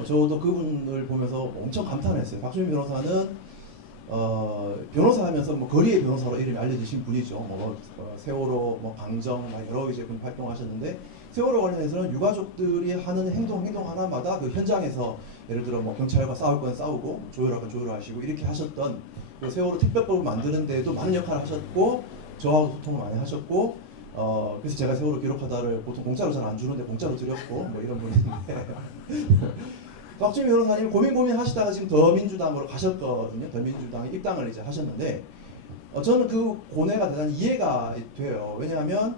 저도 그분을 보면서 엄청 감탄했어요. 박주민 변호사는 변호사하면서 뭐 거리의 변호사로 이름이 알려지신 분이죠. 뭐 세월호, 뭐 강정, 여러 이제 분 활동하셨는데 세월호 관련해서는 유가족들이 하는 행동 하나마다 그 현장에서 예를 들어 뭐 경찰과 싸울 건 싸우고 조율할 건 조율하시고 이렇게 하셨던 그 세월호 특별법을 만드는 데에도 많은 역할을 하셨고 저하고 소통을 많이 하셨고 그래서 제가 세월호 기록하다를 보통 공짜로 잘 안 주는데 공짜로 드렸고 뭐 이런 분인데 박주민 변호사님 고민 하시다가 지금 더민주당으로 가셨거든요. 더민주당에 입당을 이제 하셨는데 저는 그 고뇌가 대단히 이해가 돼요. 왜냐하면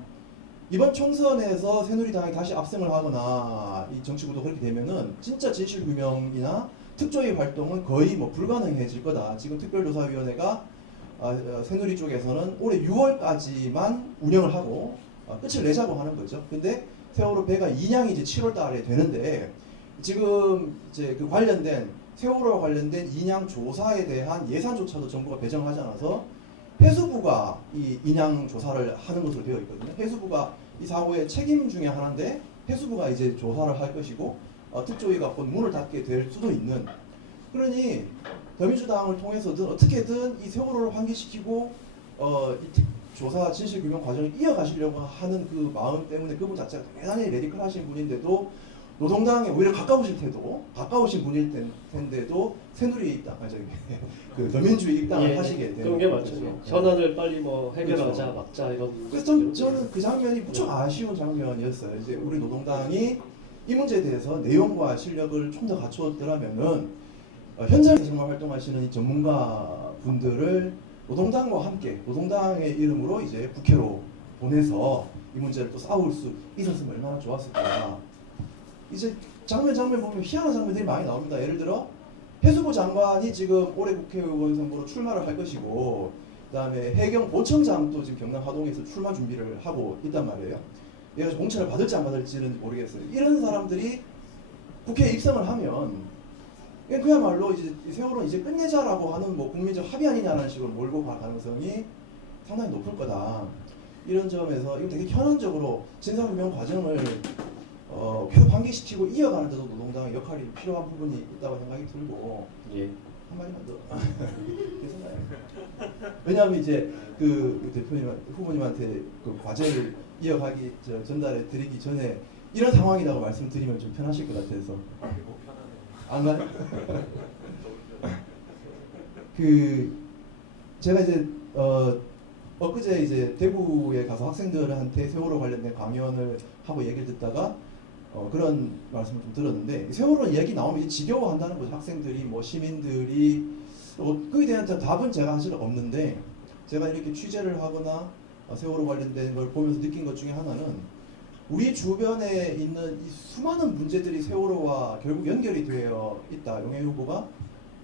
이번 총선에서 새누리당이 다시 압승을 하거나 이 정치구도 그렇게 되면은 진짜 진실규명이나 특조위 활동은 거의 뭐 불가능해질 거다. 지금 특별조사위원회가 새누리 쪽에서는 올해 6월까지만 운영을 하고 끝을 내자고 하는 거죠. 근데 세월호 배가 인양이 이제 7월 달에 되는데 지금 이제 그 관련된 세월호와 관련된 인양 조사에 대한 예산조차도 정부가 배정을 하지 않아서 해수부가 이 인양 조사를 하는 것으로 되어 있거든요. 해수부가 이 사고의 책임 중에 하나인데 해수부가 이제 조사를 할 것이고 특조위가 곧 문을 닫게 될 수도 있는 그러니 더민주당을 통해서든 어떻게든 이 세월호를 환기시키고 이 조사 진실규명 과정을 이어가시려고 하는 그 마음 때문에 그분 자체가 대단히 레디컬하신 분인데도 노동당에 오히려 가까우신 분일 텐데도 새누리 입당, 그 더민주의 입당을 예, 하시게 되는 그런 게 맞죠. 거죠. 현안을 빨리 뭐 해결하자, 그렇죠. 막자 이런. 그래서 저는 그 장면이 무척 아쉬운 장면이었어요. 이제 우리 노동당이 이 문제에 대해서 내용과 실력을 좀 더 갖추었더라면은 현장에서 정말 활동하시는 이 전문가 분들을 노동당과 함께 노동당의 이름으로 이제 국회로 보내서 이 문제를 또 싸울 수 있었으면 얼마나 좋았을까. 이제 장면 보면 희한한 장면들이 많이 나옵니다. 예를 들어 해수부 장관이 지금 올해 국회의원 선거로 출마를 할 것이고 그다음에 해경 보청장도 지금 경남 하동에서 출마 준비를 하고 있단 말이에요. 얘가 공천을 받을지 안 받을지는 모르겠어요. 이런 사람들이 국회에 입성을 하면 그야말로 이제 세월호 이제 끝내자라고 하는 뭐 국민적 합의 아니냐라는 식으로 몰고 갈 가능성이 상당히 높을 거다. 이런 점에서 이거 되게 현안적으로 진상규명 과정을 계속 환기시키고 이어가는 데도 노동당의 역할이 필요한 부분이 있다고 생각이 들고 예. 한마디만 더 괜찮아요. 왜냐하면 이제 그 대표님 후보님한테 그 과제를 이어가기 전달해 드리기 전에 이런 상황이라고 말씀드리면 좀 편하실 것 같아서. 안 가요? 그 제가 이제 엊그제 이제 대구에 가서 학생들한테 세월호 관련된 강연을 하고 얘기를 듣다가 그런 말씀을 좀 들었는데 세월호 얘기 나오면 이제 지겨워한다는 거죠. 학생들이 뭐 시민들이 거기에 대한 답은 제가 사실 없는데 제가 이렇게 취재를 하거나 세월호 관련된 걸 보면서 느낀 것 중에 하나는 우리 주변에 있는 이 수많은 문제들이 세월호와 결국 연결이 되어 있다. 용해 후보가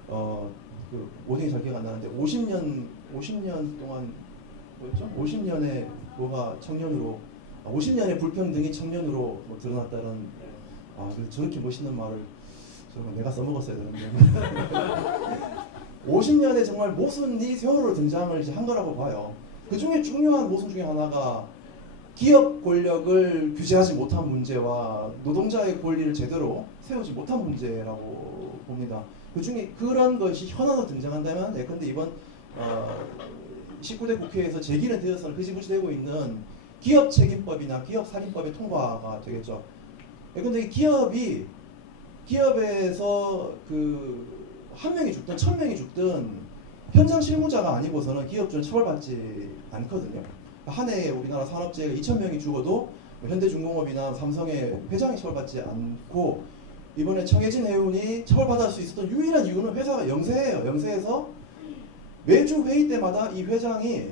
그 워딩이 잘 기억 안 나는데 50년 동안 뭐였죠? 50년의 뭐가 청년으로 50년의 불평등이 청년으로 뭐 드러났다는 그래서 저렇게 멋있는 말을 정말 내가 써먹었어야 되는데 50년의 정말 모순이 세월호로 등장을 이제 한 거라고 봐요. 그 중에 중요한 모순 중에 하나가 기업 권력을 규제하지 못한 문제와 노동자의 권리를 제대로 세우지 못한 문제라고 봅니다. 그 중에 그런 것이 현안으로 등장한다면 예컨대 이번 19대 국회에서 제기는 되어서는 흐지부지되고 있는 기업 책임법이나 기업 살인법의 통과가 되겠죠. 예컨대 기업에서 그 한 명이 죽든 1000명이 죽든 현장 실무자가 아니고서는 기업주는 처벌받지 않거든요. 한 해에 우리나라 산업재해가 2000명이 죽어도 현대중공업이나 삼성의 회장이 처벌받지 않고 이번에 청해진 해운이 처벌받을 수 있었던 유일한 이유는 회사가 영세예요. 영세에서 매주 회의 때마다 이 회장이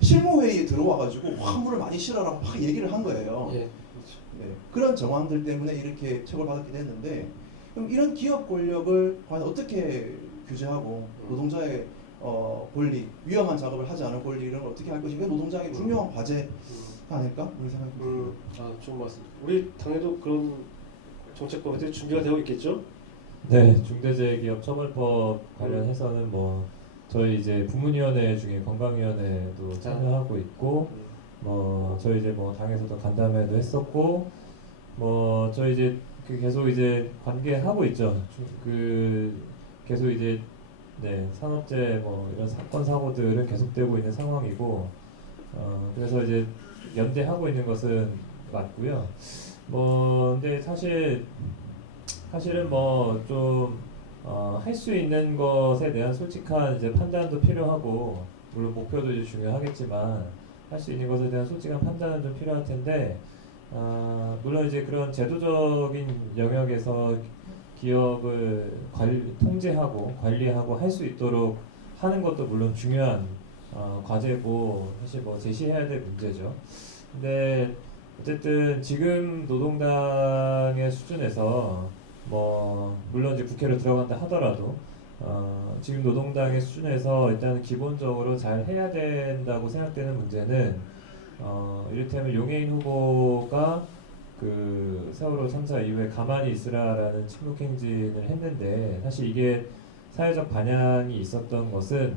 실무회의에 들어와가지고 화물을 많이 실으라고 막 얘기를 한 거예요. 예. 네, 그런 정황들 때문에 이렇게 처벌받았긴 했는데 그럼 이런 기업 권력을 과연 어떻게 규제하고 노동자의 권리, 위험한 작업을 하지 않을 권리 이런 걸 어떻게 할 것인가 노동자의 중요한 과제가 아닐까 그런 생각이 듭니다. 좋은 말씀. 우리 당에도 그런 정책법들이 준비가 되어 있겠죠? 네, 중대재해기업처벌법 관련해서는 뭐 저희 이제 부문위원회 중에 건강위원회도 참여하고 있고 뭐 저희 이제 뭐 당에서도 간담회도 했었고 뭐 저희 이제 그 계속 이제 관계하고 있죠. 그 계속 이제 네 산업재해 뭐 이런 사건 사고들은 계속되고 있는 상황이고 그래서 이제 연대하고 있는 것은 맞고요. 뭐 근데 사실은 뭐 좀 할 수 있는 것에 대한 솔직한 이제 판단도 필요하고 물론 목표도 이제 중요하겠지만 할 수 있는 것에 대한 솔직한 판단은 좀 필요할 텐데 물론 이제 그런 제도적인 영역에서 기업을 통제하고 관리하고 할 수 있도록 하는 것도 물론 중요한 과제고 사실 뭐 제시해야 될 문제죠. 근데 어쨌든 지금 노동당의 수준에서 뭐 물론 이제 국회로 들어간다 하더라도 지금 노동당의 수준에서 일단 기본적으로 잘 해야 된다고 생각되는 문제는 이를테면 용해인 후보가 그 세월호 참사 이후에 가만히 있으라라는 침묵행진을 했는데 사실 이게 사회적 반향이 있었던 것은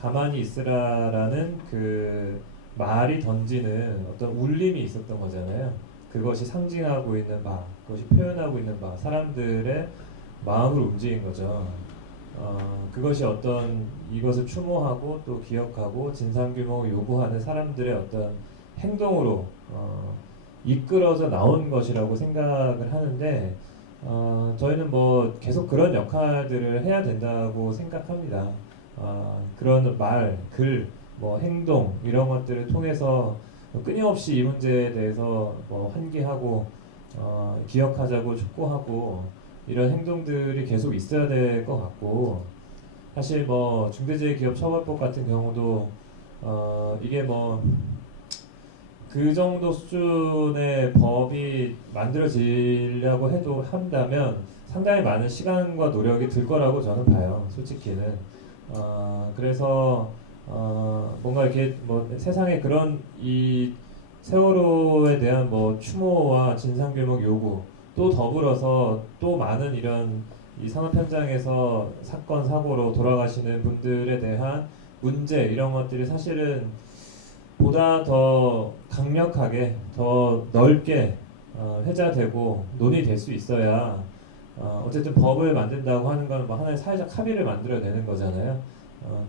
가만히 있으라라는 그 말이 던지는 어떤 울림이 있었던 거잖아요. 그것이 상징하고 있는 바, 그것이 표현하고 있는 바, 사람들의 마음을 움직인 거죠. 그것이 어떤 이것을 추모하고 또 기억하고 진상규명을 요구하는 사람들의 어떤 행동으로 이끌어져 나온 것이라고 생각을 하는데 저희는 뭐 계속 그런 역할들을 해야 된다고 생각합니다. 그런 말, 글, 뭐 행동 이런 것들을 통해서 끊임없이 이 문제에 대해서 뭐 환기하고 기억하자고 촉구하고 이런 행동들이 계속 있어야 될 것 같고 사실 뭐 중대재해기업처벌법 같은 경우도 이게 뭐 그 정도 수준의 법이 만들어지려고 해도 한다면 상당히 많은 시간과 노력이 들 거라고 저는 봐요. 솔직히는. 그래서 뭔가 이렇게 뭐 세상에 그런 이 세월호에 대한 뭐 추모와 진상규명 요구 또 더불어서 또 많은 이런 이 산업 현장에서 사건 사고로 돌아가시는 분들에 대한 문제 이런 것들이 사실은 보다 더 강력하게 더 넓게 회자되고 논의될 수 있어야 어쨌든 법을 만든다고 하는 건 뭐 하나의 사회적 합의를 만들어야 되는 거잖아요.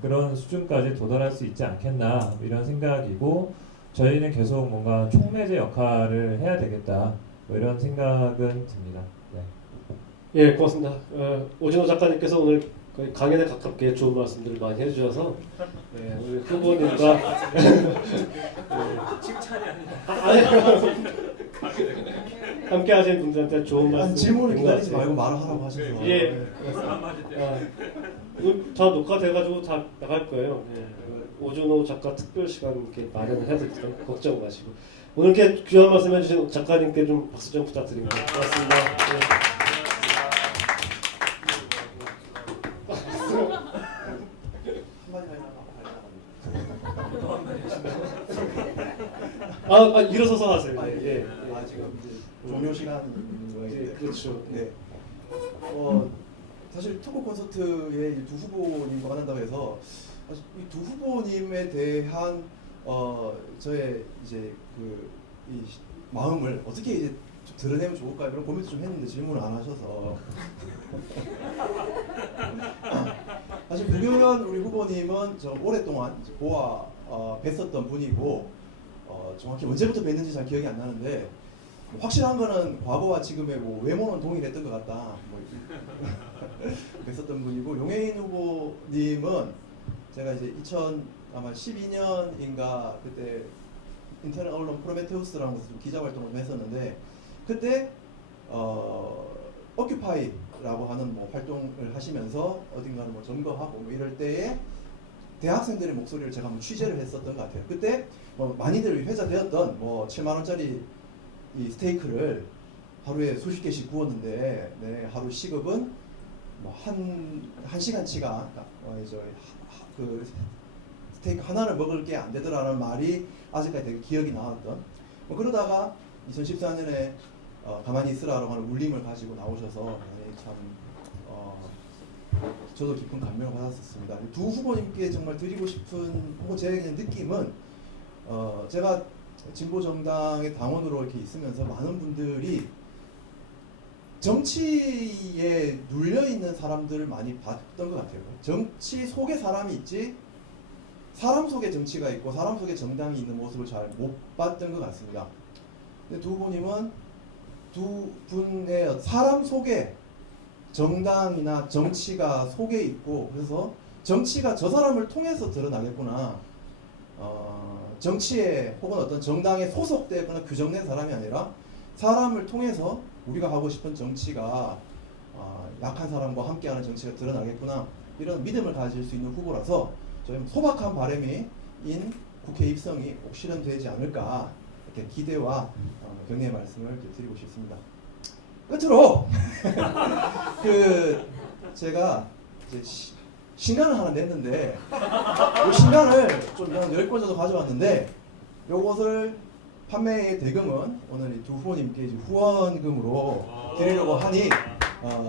그런 수준까지 도달할 수 있지 않겠나 이런 생각이고 저희는 계속 뭔가 촉매제 역할을 해야 되겠다 뭐 이런 생각은 듭니다. 네. 예, 고맙습니다. 오진호 작가님께서 오늘 거의 강연에 가깝게 좋은 말씀들을 많이 해주셔서 우리 후보님과 칭찬이 아니라 아니 함께 하신 분들한테 좋은 말씀 질문을 드린 것 기다리지 같아요. 말고 말을 하라고 하셔서. 예. 다 녹화돼가지고 다 나갈 거예요. 오준호 작가 특별 시간 이렇게 마련을 해야 되니까 걱정 마시고 오늘 이렇게 귀한 말씀 해주신 작가님께 좀 박수 좀 부탁드립니다. 고맙습니다. 일어서서 하세요. 예. 지금 이제 종료 시간이 있는 거예요. 그렇죠. 네. 사실 토크 콘서트에 이 두 후보님과 만난다고 해서 이 두 후보님에 대한 저의 이제 이 마음을 어떻게 이제 좀 드러내면 좋을까 이런 고민도 좀 했는데 질문을 안 하셔서 사실 문규현 우리 후보님은 저 오랫동안 이제 보아 뵀었던 분이고 정확히 언제부터 뵀는지 잘 기억이 안 나는데 확실한 거는 과거와 지금의 뭐 외모는 동일했던 것 같다. 뭐 뵀었던 분이고 용해인 후보님은 제가 이제 2012년인가 그때 인터넷 언론 프로메테우스라는 곳에서 기자 활동을 좀 했었는데 그때 오큐파이라고 하는 뭐 활동을 하시면서 어딘가를 뭐 점거하고 뭐 이럴 때에 대학생들의 목소리를 제가 한번 취재를 했었던 것 같아요. 그때 뭐 많이들 회자되었던 뭐 7만 원짜리 이 스테이크를 하루에 수십 개씩 구웠는데 하루 시급은 뭐 한 시간치가 그 스테이크 하나를 먹을 게 안 되더라는 말이 아직까지 되게 기억이 나왔던. 뭐 그러다가 2014년에 가만히 있으라라고 하는 울림을 가지고 나오셔서 참 저도 깊은 감명을 받았었습니다. 두 후보님께 정말 드리고 싶은 혹은 제 느낌은 제가 진보 정당의 당원으로 이렇게 있으면서 많은 분들이 정치에 눌려 있는 사람들을 많이 봤던 것 같아요. 정치 속에 사람이 있지 사람 속에 정치가 있고 사람 속에 정당이 있는 모습을 잘 못 봤던 것 같습니다. 근데 두 후보님은 두 분의 사람 속에 정당이나 정치가 속에 있고, 그래서 정치가 저 사람을 통해서 드러나겠구나. 정치에 혹은 어떤 정당에 소속되거나 규정된 사람이 아니라 사람을 통해서 우리가 하고 싶은 정치가 약한 사람과 함께하는 정치가 드러나겠구나, 이런 믿음을 가질 수 있는 후보라서 좀 소박한 바람인 국회 입성이 꼭 실현되지 않을까, 이렇게 기대와 격려의 말씀을 드리고 싶습니다. 끝으로 제가 이제 신간을 하나 냈는데, 이 신간을 좀 한 10권 정도 가져왔는데, 요것을 판매의 대금은 오늘 이 두 후보님께 이제 후원금으로 드리려고 하니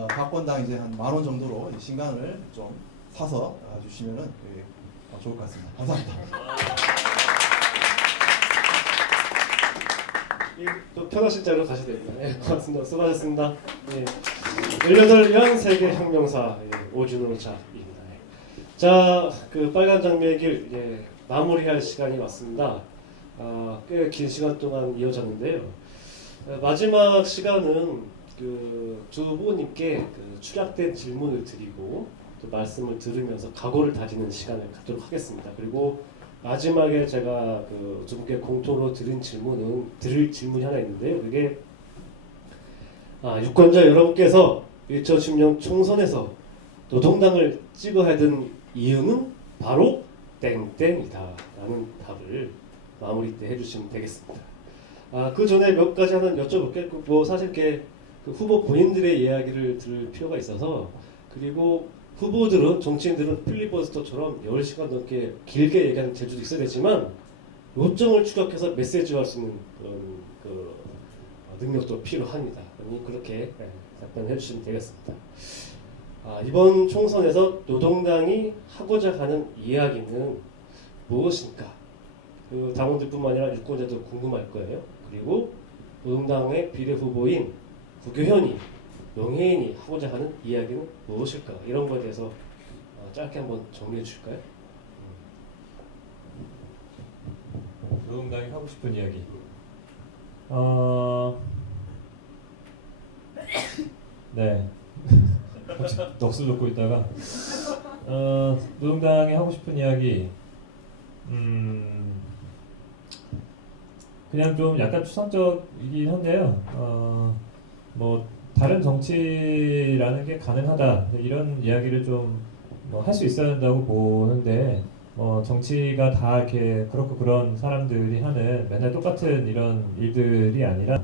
각 권당 이제 한 10,000원 정도로 이 신간을 좀 사서 주시면은 좋을 것 같습니다. 감사합니다. 또 편하신 자리로 가셔도 됩니다. 네, 고맙습니다. 수고하셨습니다. 네, 18년 세계 혁명사 오준호 자입니다. 자, 그 빨간 장미의 길 마무리할 시간이 왔습니다. 꽤 긴 시간 동안 이어졌는데요. 마지막 시간은 그 두 후보님께 축약된 질문을 드리고 또 말씀을 들으면서 각오를 다지는 시간을 갖도록 하겠습니다. 그리고 마지막에 제가 두 분께 공통으로 드릴 질문이 하나 있는데요. 그게 유권자 여러분께서 2010년 총선에서 노동당을 찍어야 되는 이유는 바로 땡땡이다 라는 답을 마무리 때 해주시면 되겠습니다. 그 전에 몇 가지 하나 여쭤볼게요. 사실 이렇게 그 후보 본인들의 이야기를 들을 필요가 있어서, 그리고 후보들은, 정치인들은 필리버스터처럼 10시간 넘게 길게 얘기하는 재주도 있어야 되지만 요점을 추적해서 메시지화할 수 있는 그런 능력도 필요합니다. 그렇게 답변해 주시면 되겠습니다. 이번 총선에서 노동당이 하고자 하는 이야기는 무엇인가? 그 당원들뿐만 아니라 유권자도 궁금할 거예요. 그리고 노동당의 비례후보인 구교현이, 명혜인이 하고자 하는 이야기는 무엇일까? 이런 거에 대해서 짧게 한번 정리해 주실까요? 노동당이 하고 싶은 이야기. 네. 넋을 놓고 있다가 노동당이 하고 싶은 이야기, 그냥 좀 약간 추상적이긴 한데요. 뭐 다른 정치라는 게 가능하다, 이런 이야기를 좀 할 수 있어야 한다고 보는데, 정치가 다 이렇게 그렇고 그런 사람들이 하는 맨날 똑같은 이런 일들이 아니라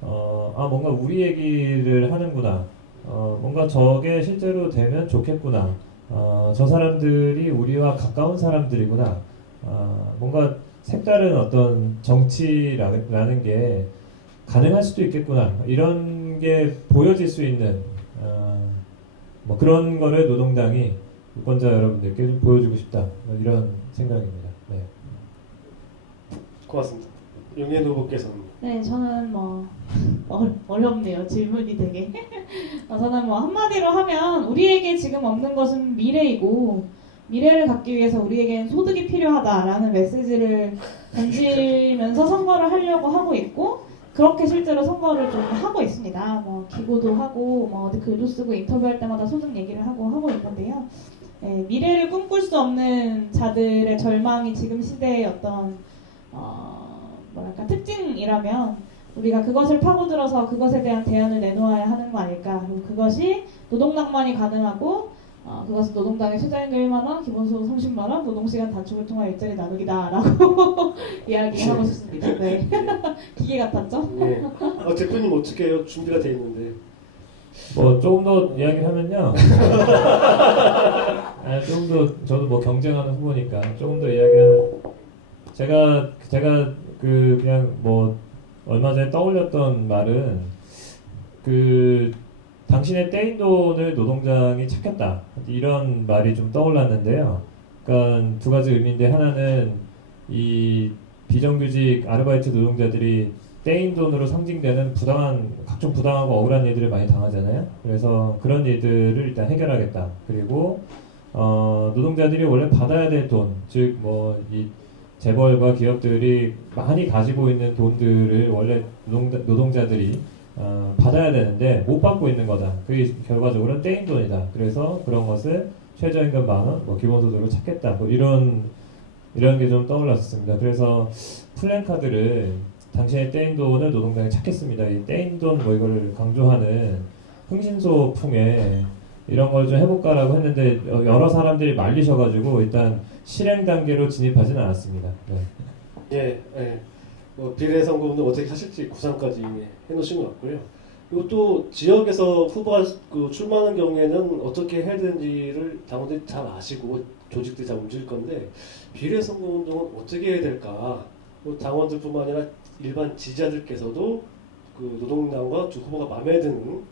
뭔가 우리 얘기를 하는구나, 뭔가 저게 실제로 되면 좋겠구나, 저 사람들이 우리와 가까운 사람들이구나, 뭔가 색다른 어떤 정치라는 게 가능할 수도 있겠구나, 이런 게 보여질 수 있는 뭐 그런 거를 노동당이 유권자 여러분들께 좀 보여주고 싶다, 이런 생각입니다. 네. 고맙습니다. 용현 후보께서는. 네, 저는 어렵네요. 질문이 되게. 저는 한마디로 하면 우리에게 지금 없는 것은 미래이고, 미래를 갖기 위해서 우리에겐 소득이 필요하다라는 메시지를 던지면서 선거를 하려고 하고 있고, 그렇게 실제로 선거를 좀 하고 있습니다. 기고도 하고, 어디 글도 쓰고 인터뷰할 때마다 소득 얘기를 하고 있는데요. 네, 미래를 꿈꿀 수 없는 자들의 절망이 지금 시대의 어떤 특징이라면, 우리가 그것을 파고들어서 그것에 대한 대안을 내놓아야 하는 거 아닐까. 그리고 그것이 노동당만이 가능하고, 그것은 노동당의 최저임금 1만 원, 기본소득 30만 원, 노동시간 단축을 통한 일자리 나누기다라고 이야기하고 싶습니다. 네. 기계 같았죠? 네. 대표님 어떻게 해요? 준비가 돼 있는데. 조금 더 이야기를 하면요. 조금 더, 저도 경쟁하는 후보니까 조금 더 이야기하면, 제가 그냥 얼마 전에 떠올렸던 말은, 당신의 떼인 돈을 노동당이 찾겠다, 이런 말이 좀 떠올랐는데요. 그러니까 두 가지 의미인데, 하나는 이 비정규직 아르바이트 노동자들이 떼인 돈으로 상징되는 각종 부당하고 억울한 일들을 많이 당하잖아요. 그래서 그런 일들을 일단 해결하겠다. 그리고 노동자들이 원래 받아야 될 돈, 즉 이 재벌과 기업들이 많이 가지고 있는 돈들을 원래 노동자들이 받아야 되는데 못 받고 있는 거다. 그게 결과적으로는 떼인 돈이다. 그래서 그런 것을 최저임금 10,000원, 뭐 기본소득으로 찾겠다. 뭐 이런 게 좀 떠올랐습니다. 그래서 플랜카드를 당신의 떼인 돈을 노동당이 찾겠습니다. 이 떼인 돈 뭐 이걸 강조하는 흥신소풍에 이런 걸 좀 해볼까라고 했는데 여러 사람들이 말리셔가지고 일단 실행 단계로 진입하지는 않았습니다. 네. 예, 예. 뭐 비례선거운동 어떻게 하실지 구상까지 해놓으신 것 같고요. 그리고 또 지역에서 후보가 출마하는 경우에는 어떻게 해야 되는지를 당원들이 잘 아시고 조직들이 잘 움직일 건데 비례선거운동은 어떻게 해야 될까? 뭐 당원들뿐만 아니라 일반 지지자들께서도 그 노동당과 후보가 마음에 드는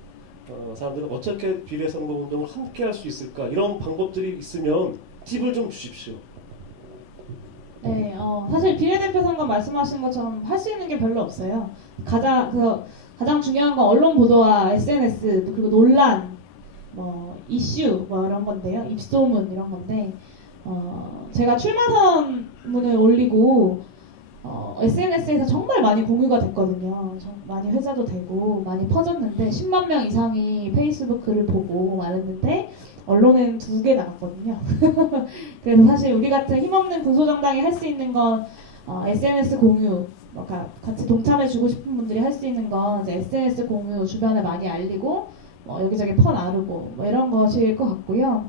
사람들은 어떻게 비례선거운동을 함께 할 수 있을까? 이런 방법들이 있으면 팁을 좀 주십시오. 네, 사실 비례대표 선거 말씀하신 것처럼 할 수 있는 게 별로 없어요. 가장 중요한 건 언론 보도와 SNS 그리고 논란, 뭐 이슈 뭐 이런 건데요. 입소문 이런 건데 제가 출마선문을 올리고 SNS에서 정말 많이 공유가 됐거든요. 많이 회자도 되고 많이 퍼졌는데 10만 명 이상이 페이스북 글을 보고 말했는데 언론에는 2개 나갔거든요. 그래서 사실 우리 같은 힘없는 군소정당이 할 수 있는 건 SNS 공유, 같이 동참해주고 싶은 분들이 할 수 있는 건 이제 SNS 공유, 주변에 많이 알리고 여기저기 퍼 나르고 뭐 이런 것일 것 같고요.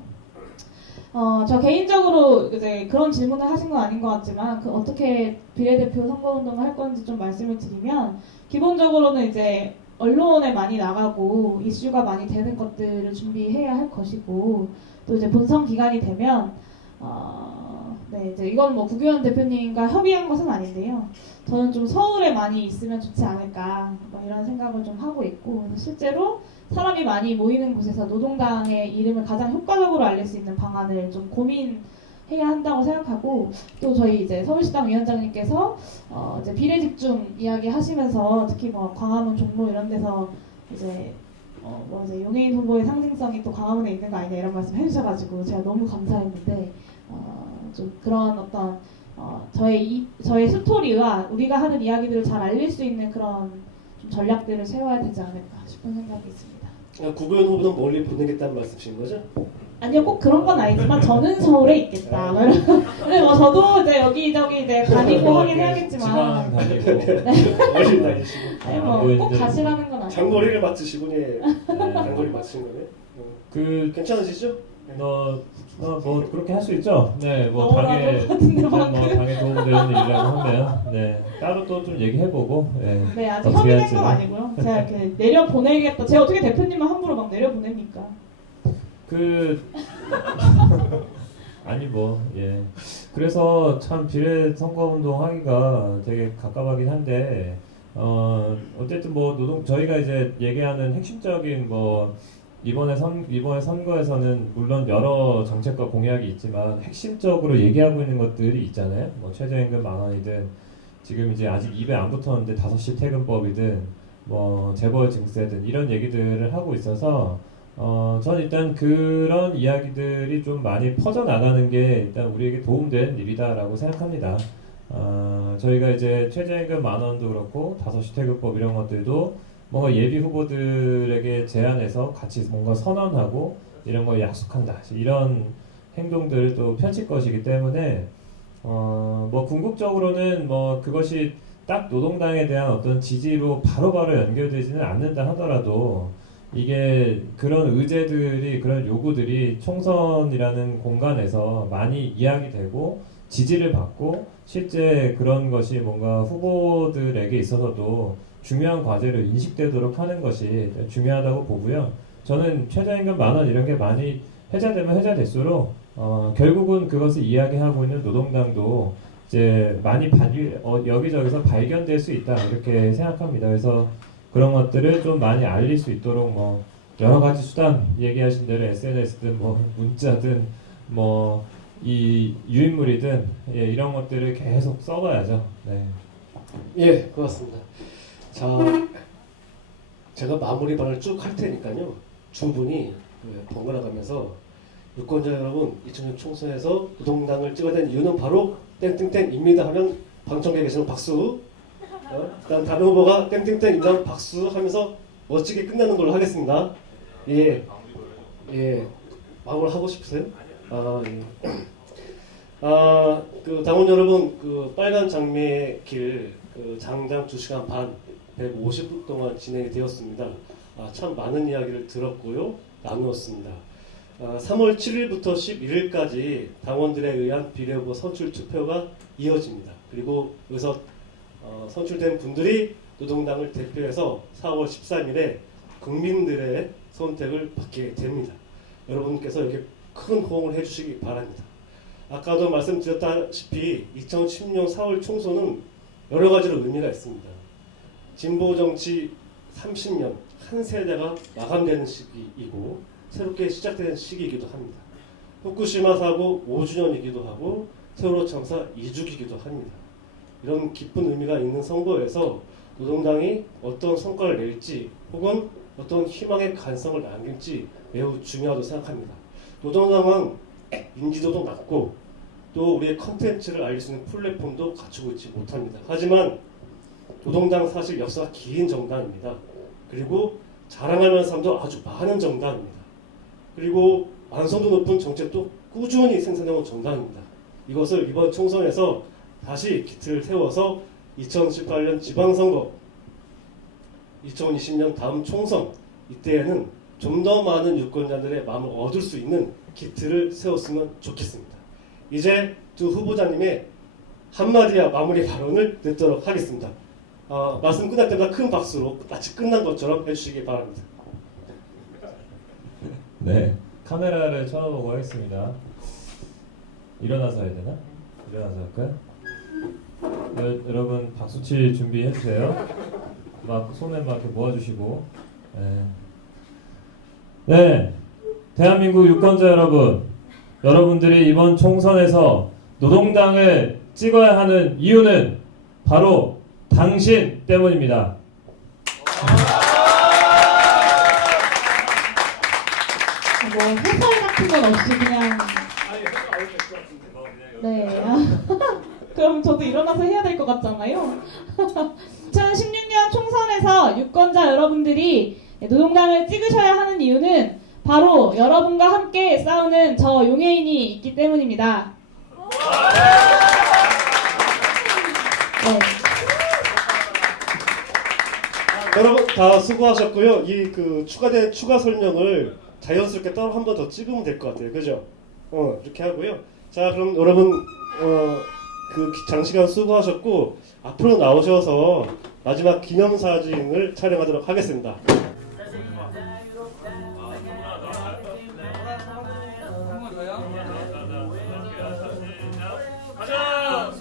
저 개인적으로 이제 그런 질문을 하신 건 아닌 것 같지만 어떻게 비례대표 선거운동을 할 건지 좀 말씀을 드리면 기본적으로는 이제 언론에 많이 나가고 이슈가 많이 되는 것들을 준비해야 할 것이고 또 이제 본선 기간이 되면 네, 이제 이건 뭐 국회의원 대표님과 협의한 것은 아닌데요. 저는 좀 서울에 많이 있으면 좋지 않을까 뭐 이런 생각을 좀 하고 있고 실제로 사람이 많이 모이는 곳에서 노동당의 이름을 가장 효과적으로 알릴 수 있는 방안을 좀 고민해야 한다고 생각하고 또 저희 이제 서울시당 위원장님께서 이제 비례 집중 이야기 하시면서 특히 뭐 광화문 종로 이런 데서 이제 뭐 이제 용해인 후보의 상징성이 또 광화문에 있는 거 아니냐 이런 말씀 해주셔가지고 제가 너무 감사했는데 좀 그런 어떤 저의 스토리와 우리가 하는 이야기들을 잘 알릴 수 있는 그런 좀 전략들을 세워야 되지 않을까 싶은 생각이 있습니다. 국회의원 후보는 멀리 보내겠다는 말씀이신 거죠? 아니요, 꼭 그런 건 아니지만 저는 서울에 있겠다. 근데 뭐 저도 이제 여기저기 이제 다니고 하긴 지방 해야겠지만, 다니고 멀리 다니시고 아니 뭐꼭 가시라는 건 아니고. 장거리를 맡으시고 장거리 맡으신 거네. 그 괜찮으시죠? 뭐 그렇게 할 수 있죠. 네, 뭐 당에 같은데 뭐 당에 도움되는 일이라고 하면 네 따로 또 좀 얘기해보고 네. 네, 아직 어떻게 협의된 할지. 건 아니고요. 제가 이렇게 내려 보내겠다. 제가 어떻게 대표님을 함부로 막 내려 보냅니까? 아니 뭐 예. 그래서 참 비례 선거운동 하기가 되게 갑갑하긴 한데 어쨌든 뭐 저희가 이제 얘기하는 핵심적인 뭐 이번에 선거에서는 물론 여러 정책과 공약이 있지만 핵심적으로 얘기하고 있는 것들이 있잖아요. 뭐 최저임금 10,000원이든 지금 이제 아직 입에 안 붙었는데 5시 퇴근법이든 뭐 재벌 증세든 이런 얘기들을 하고 있어서 전 일단 그런 이야기들이 좀 많이 퍼져나가는 게 일단 우리에게 도움된 일이다라고 생각합니다. 저희가 이제 최저임금 10,000원도 그렇고 5시 퇴근법 이런 것들도 뭔가 예비 후보들에게 제안해서 같이 뭔가 선언하고 이런 걸 약속한다. 이런 행동들을 또 펼칠 것이기 때문에 뭐 궁극적으로는 뭐 그것이 딱 노동당에 대한 어떤 지지로 바로바로 연결되지는 않는다 하더라도 이게 그런 의제들이 그런 요구들이 총선이라는 공간에서 많이 이야기되고 지지를 받고 실제 그런 것이 뭔가 후보들에게 있어서도 중요한 과제로 인식되도록 하는 것이 중요하다고 보고요. 저는 최저임금 10,000원 이런 게 많이 회자되면 회자될수록 결국은 그것을 이야기하고 있는 노동당도 이제 많이 여기저기서 발견될 수 있다 이렇게 생각합니다. 그래서 그런 것들을 좀 많이 알릴 수 있도록 뭐 여러 가지 수단 얘기하신 대로 SNS든 뭐 문자든 뭐 이 유인물이든 예, 이런 것들을 계속 써봐야죠. 네. 예, 고맙습니다. 자, 제가 마무리 발언을 쭉 할 테니까요. 충분히 번갈아 가면서 유권자 여러분, 2006 총선에서 노동당을 찍어야 된 이유는 바로 땡땡땡입니다 하면 방청객에 계시는 박수. 그다음 다른 후보가 땡땡땡입니다 박수 하면서 멋지게 끝내는 걸로 하겠습니다. 예, 예, 마무리 하고 싶으세요? 예. 그 당원 여러분, 그 빨간 장미의 길, 그 장장 2시간 반, 150분 동안 진행이 되었습니다. 참 많은 이야기를 들었고요, 나누었습니다. 3월 7일부터 11일까지 당원들에 의한 비례후보 선출 투표가 이어집니다. 그리고 여기서 선출된 분들이 노동당을 대표해서 4월 13일에 국민들의 선택을 받게 됩니다. 여러분께서 여기에 큰 호응을 해주시기 바랍니다. 아까도 말씀드렸다시피 2016년 4월 총선은 여러 가지로 의미가 있습니다. 진보 정치 30년 한 세대가 마감되는 시기이고 새롭게 시작되는 시기이기도 합니다. 후쿠시마 사고 5주년이기도 하고 세월호 참사 2주기이기도 합니다. 이런 깊은 의미가 있는 선거에서 노동당이 어떤 성과를 낼지 혹은 어떤 희망의 가능성을 남길지 매우 중요하다고 생각합니다. 노동당은 인지도도 낮고 또 우리의 컨텐츠를 알릴 수 있는 플랫폼도 갖추고 있지 못합니다. 하지만 노동당 사실 역사가 긴 정당입니다. 그리고 자랑할 만한 사람도 아주 많은 정당입니다. 그리고 완성도 높은 정책도 꾸준히 생산해온 정당입니다. 이것을 이번 총선에서 다시 기틀을 세워서 2018년 지방선거, 2020년 다음 총선 이때에는 좀 더 많은 유권자들의 마음을 얻을 수 있는 기틀을 세웠으면 좋겠습니다. 이제 두 후보자님의 한마디야 마무리 발언을 듣도록 하겠습니다. 말씀 끝날 때마다 큰 박수로 마치 끝난 것처럼 해주시기 바랍니다. 네, 카메라를 쳐다보고 하겠습니다. 일어나서 해야 되나? 일어나서 할까요? 여러분 박수칠 준비해 주세요. 막 손을 막 이렇게 모아주시고. 네, 대한민국 유권자 여러분, 여러분들이 이번 총선에서 노동당을 찍어야 하는 이유는 바로 당신 때문입니다. 뭐 해설 같은 건 없이 그냥 네. 그럼 저도 일어나서 해야 될 것 같잖아요. 2016년 총선에서 유권자 여러분들이 노동당을 찍으셔야 하는 이유는 바로 여러분과 함께 싸우는 저 용해인이 있기 때문입니다. 네. 여러분 다 수고하셨고요. 이 그 추가된 추가 설명을 자연스럽게 따로 한 번 더 찍으면 될 것 같아요. 그죠? 이렇게 하고요. 자, 그럼 여러분 그 장시간 수고하셨고 앞으로 나오셔서 마지막 기념사진을 촬영하도록 하겠습니다. 가자!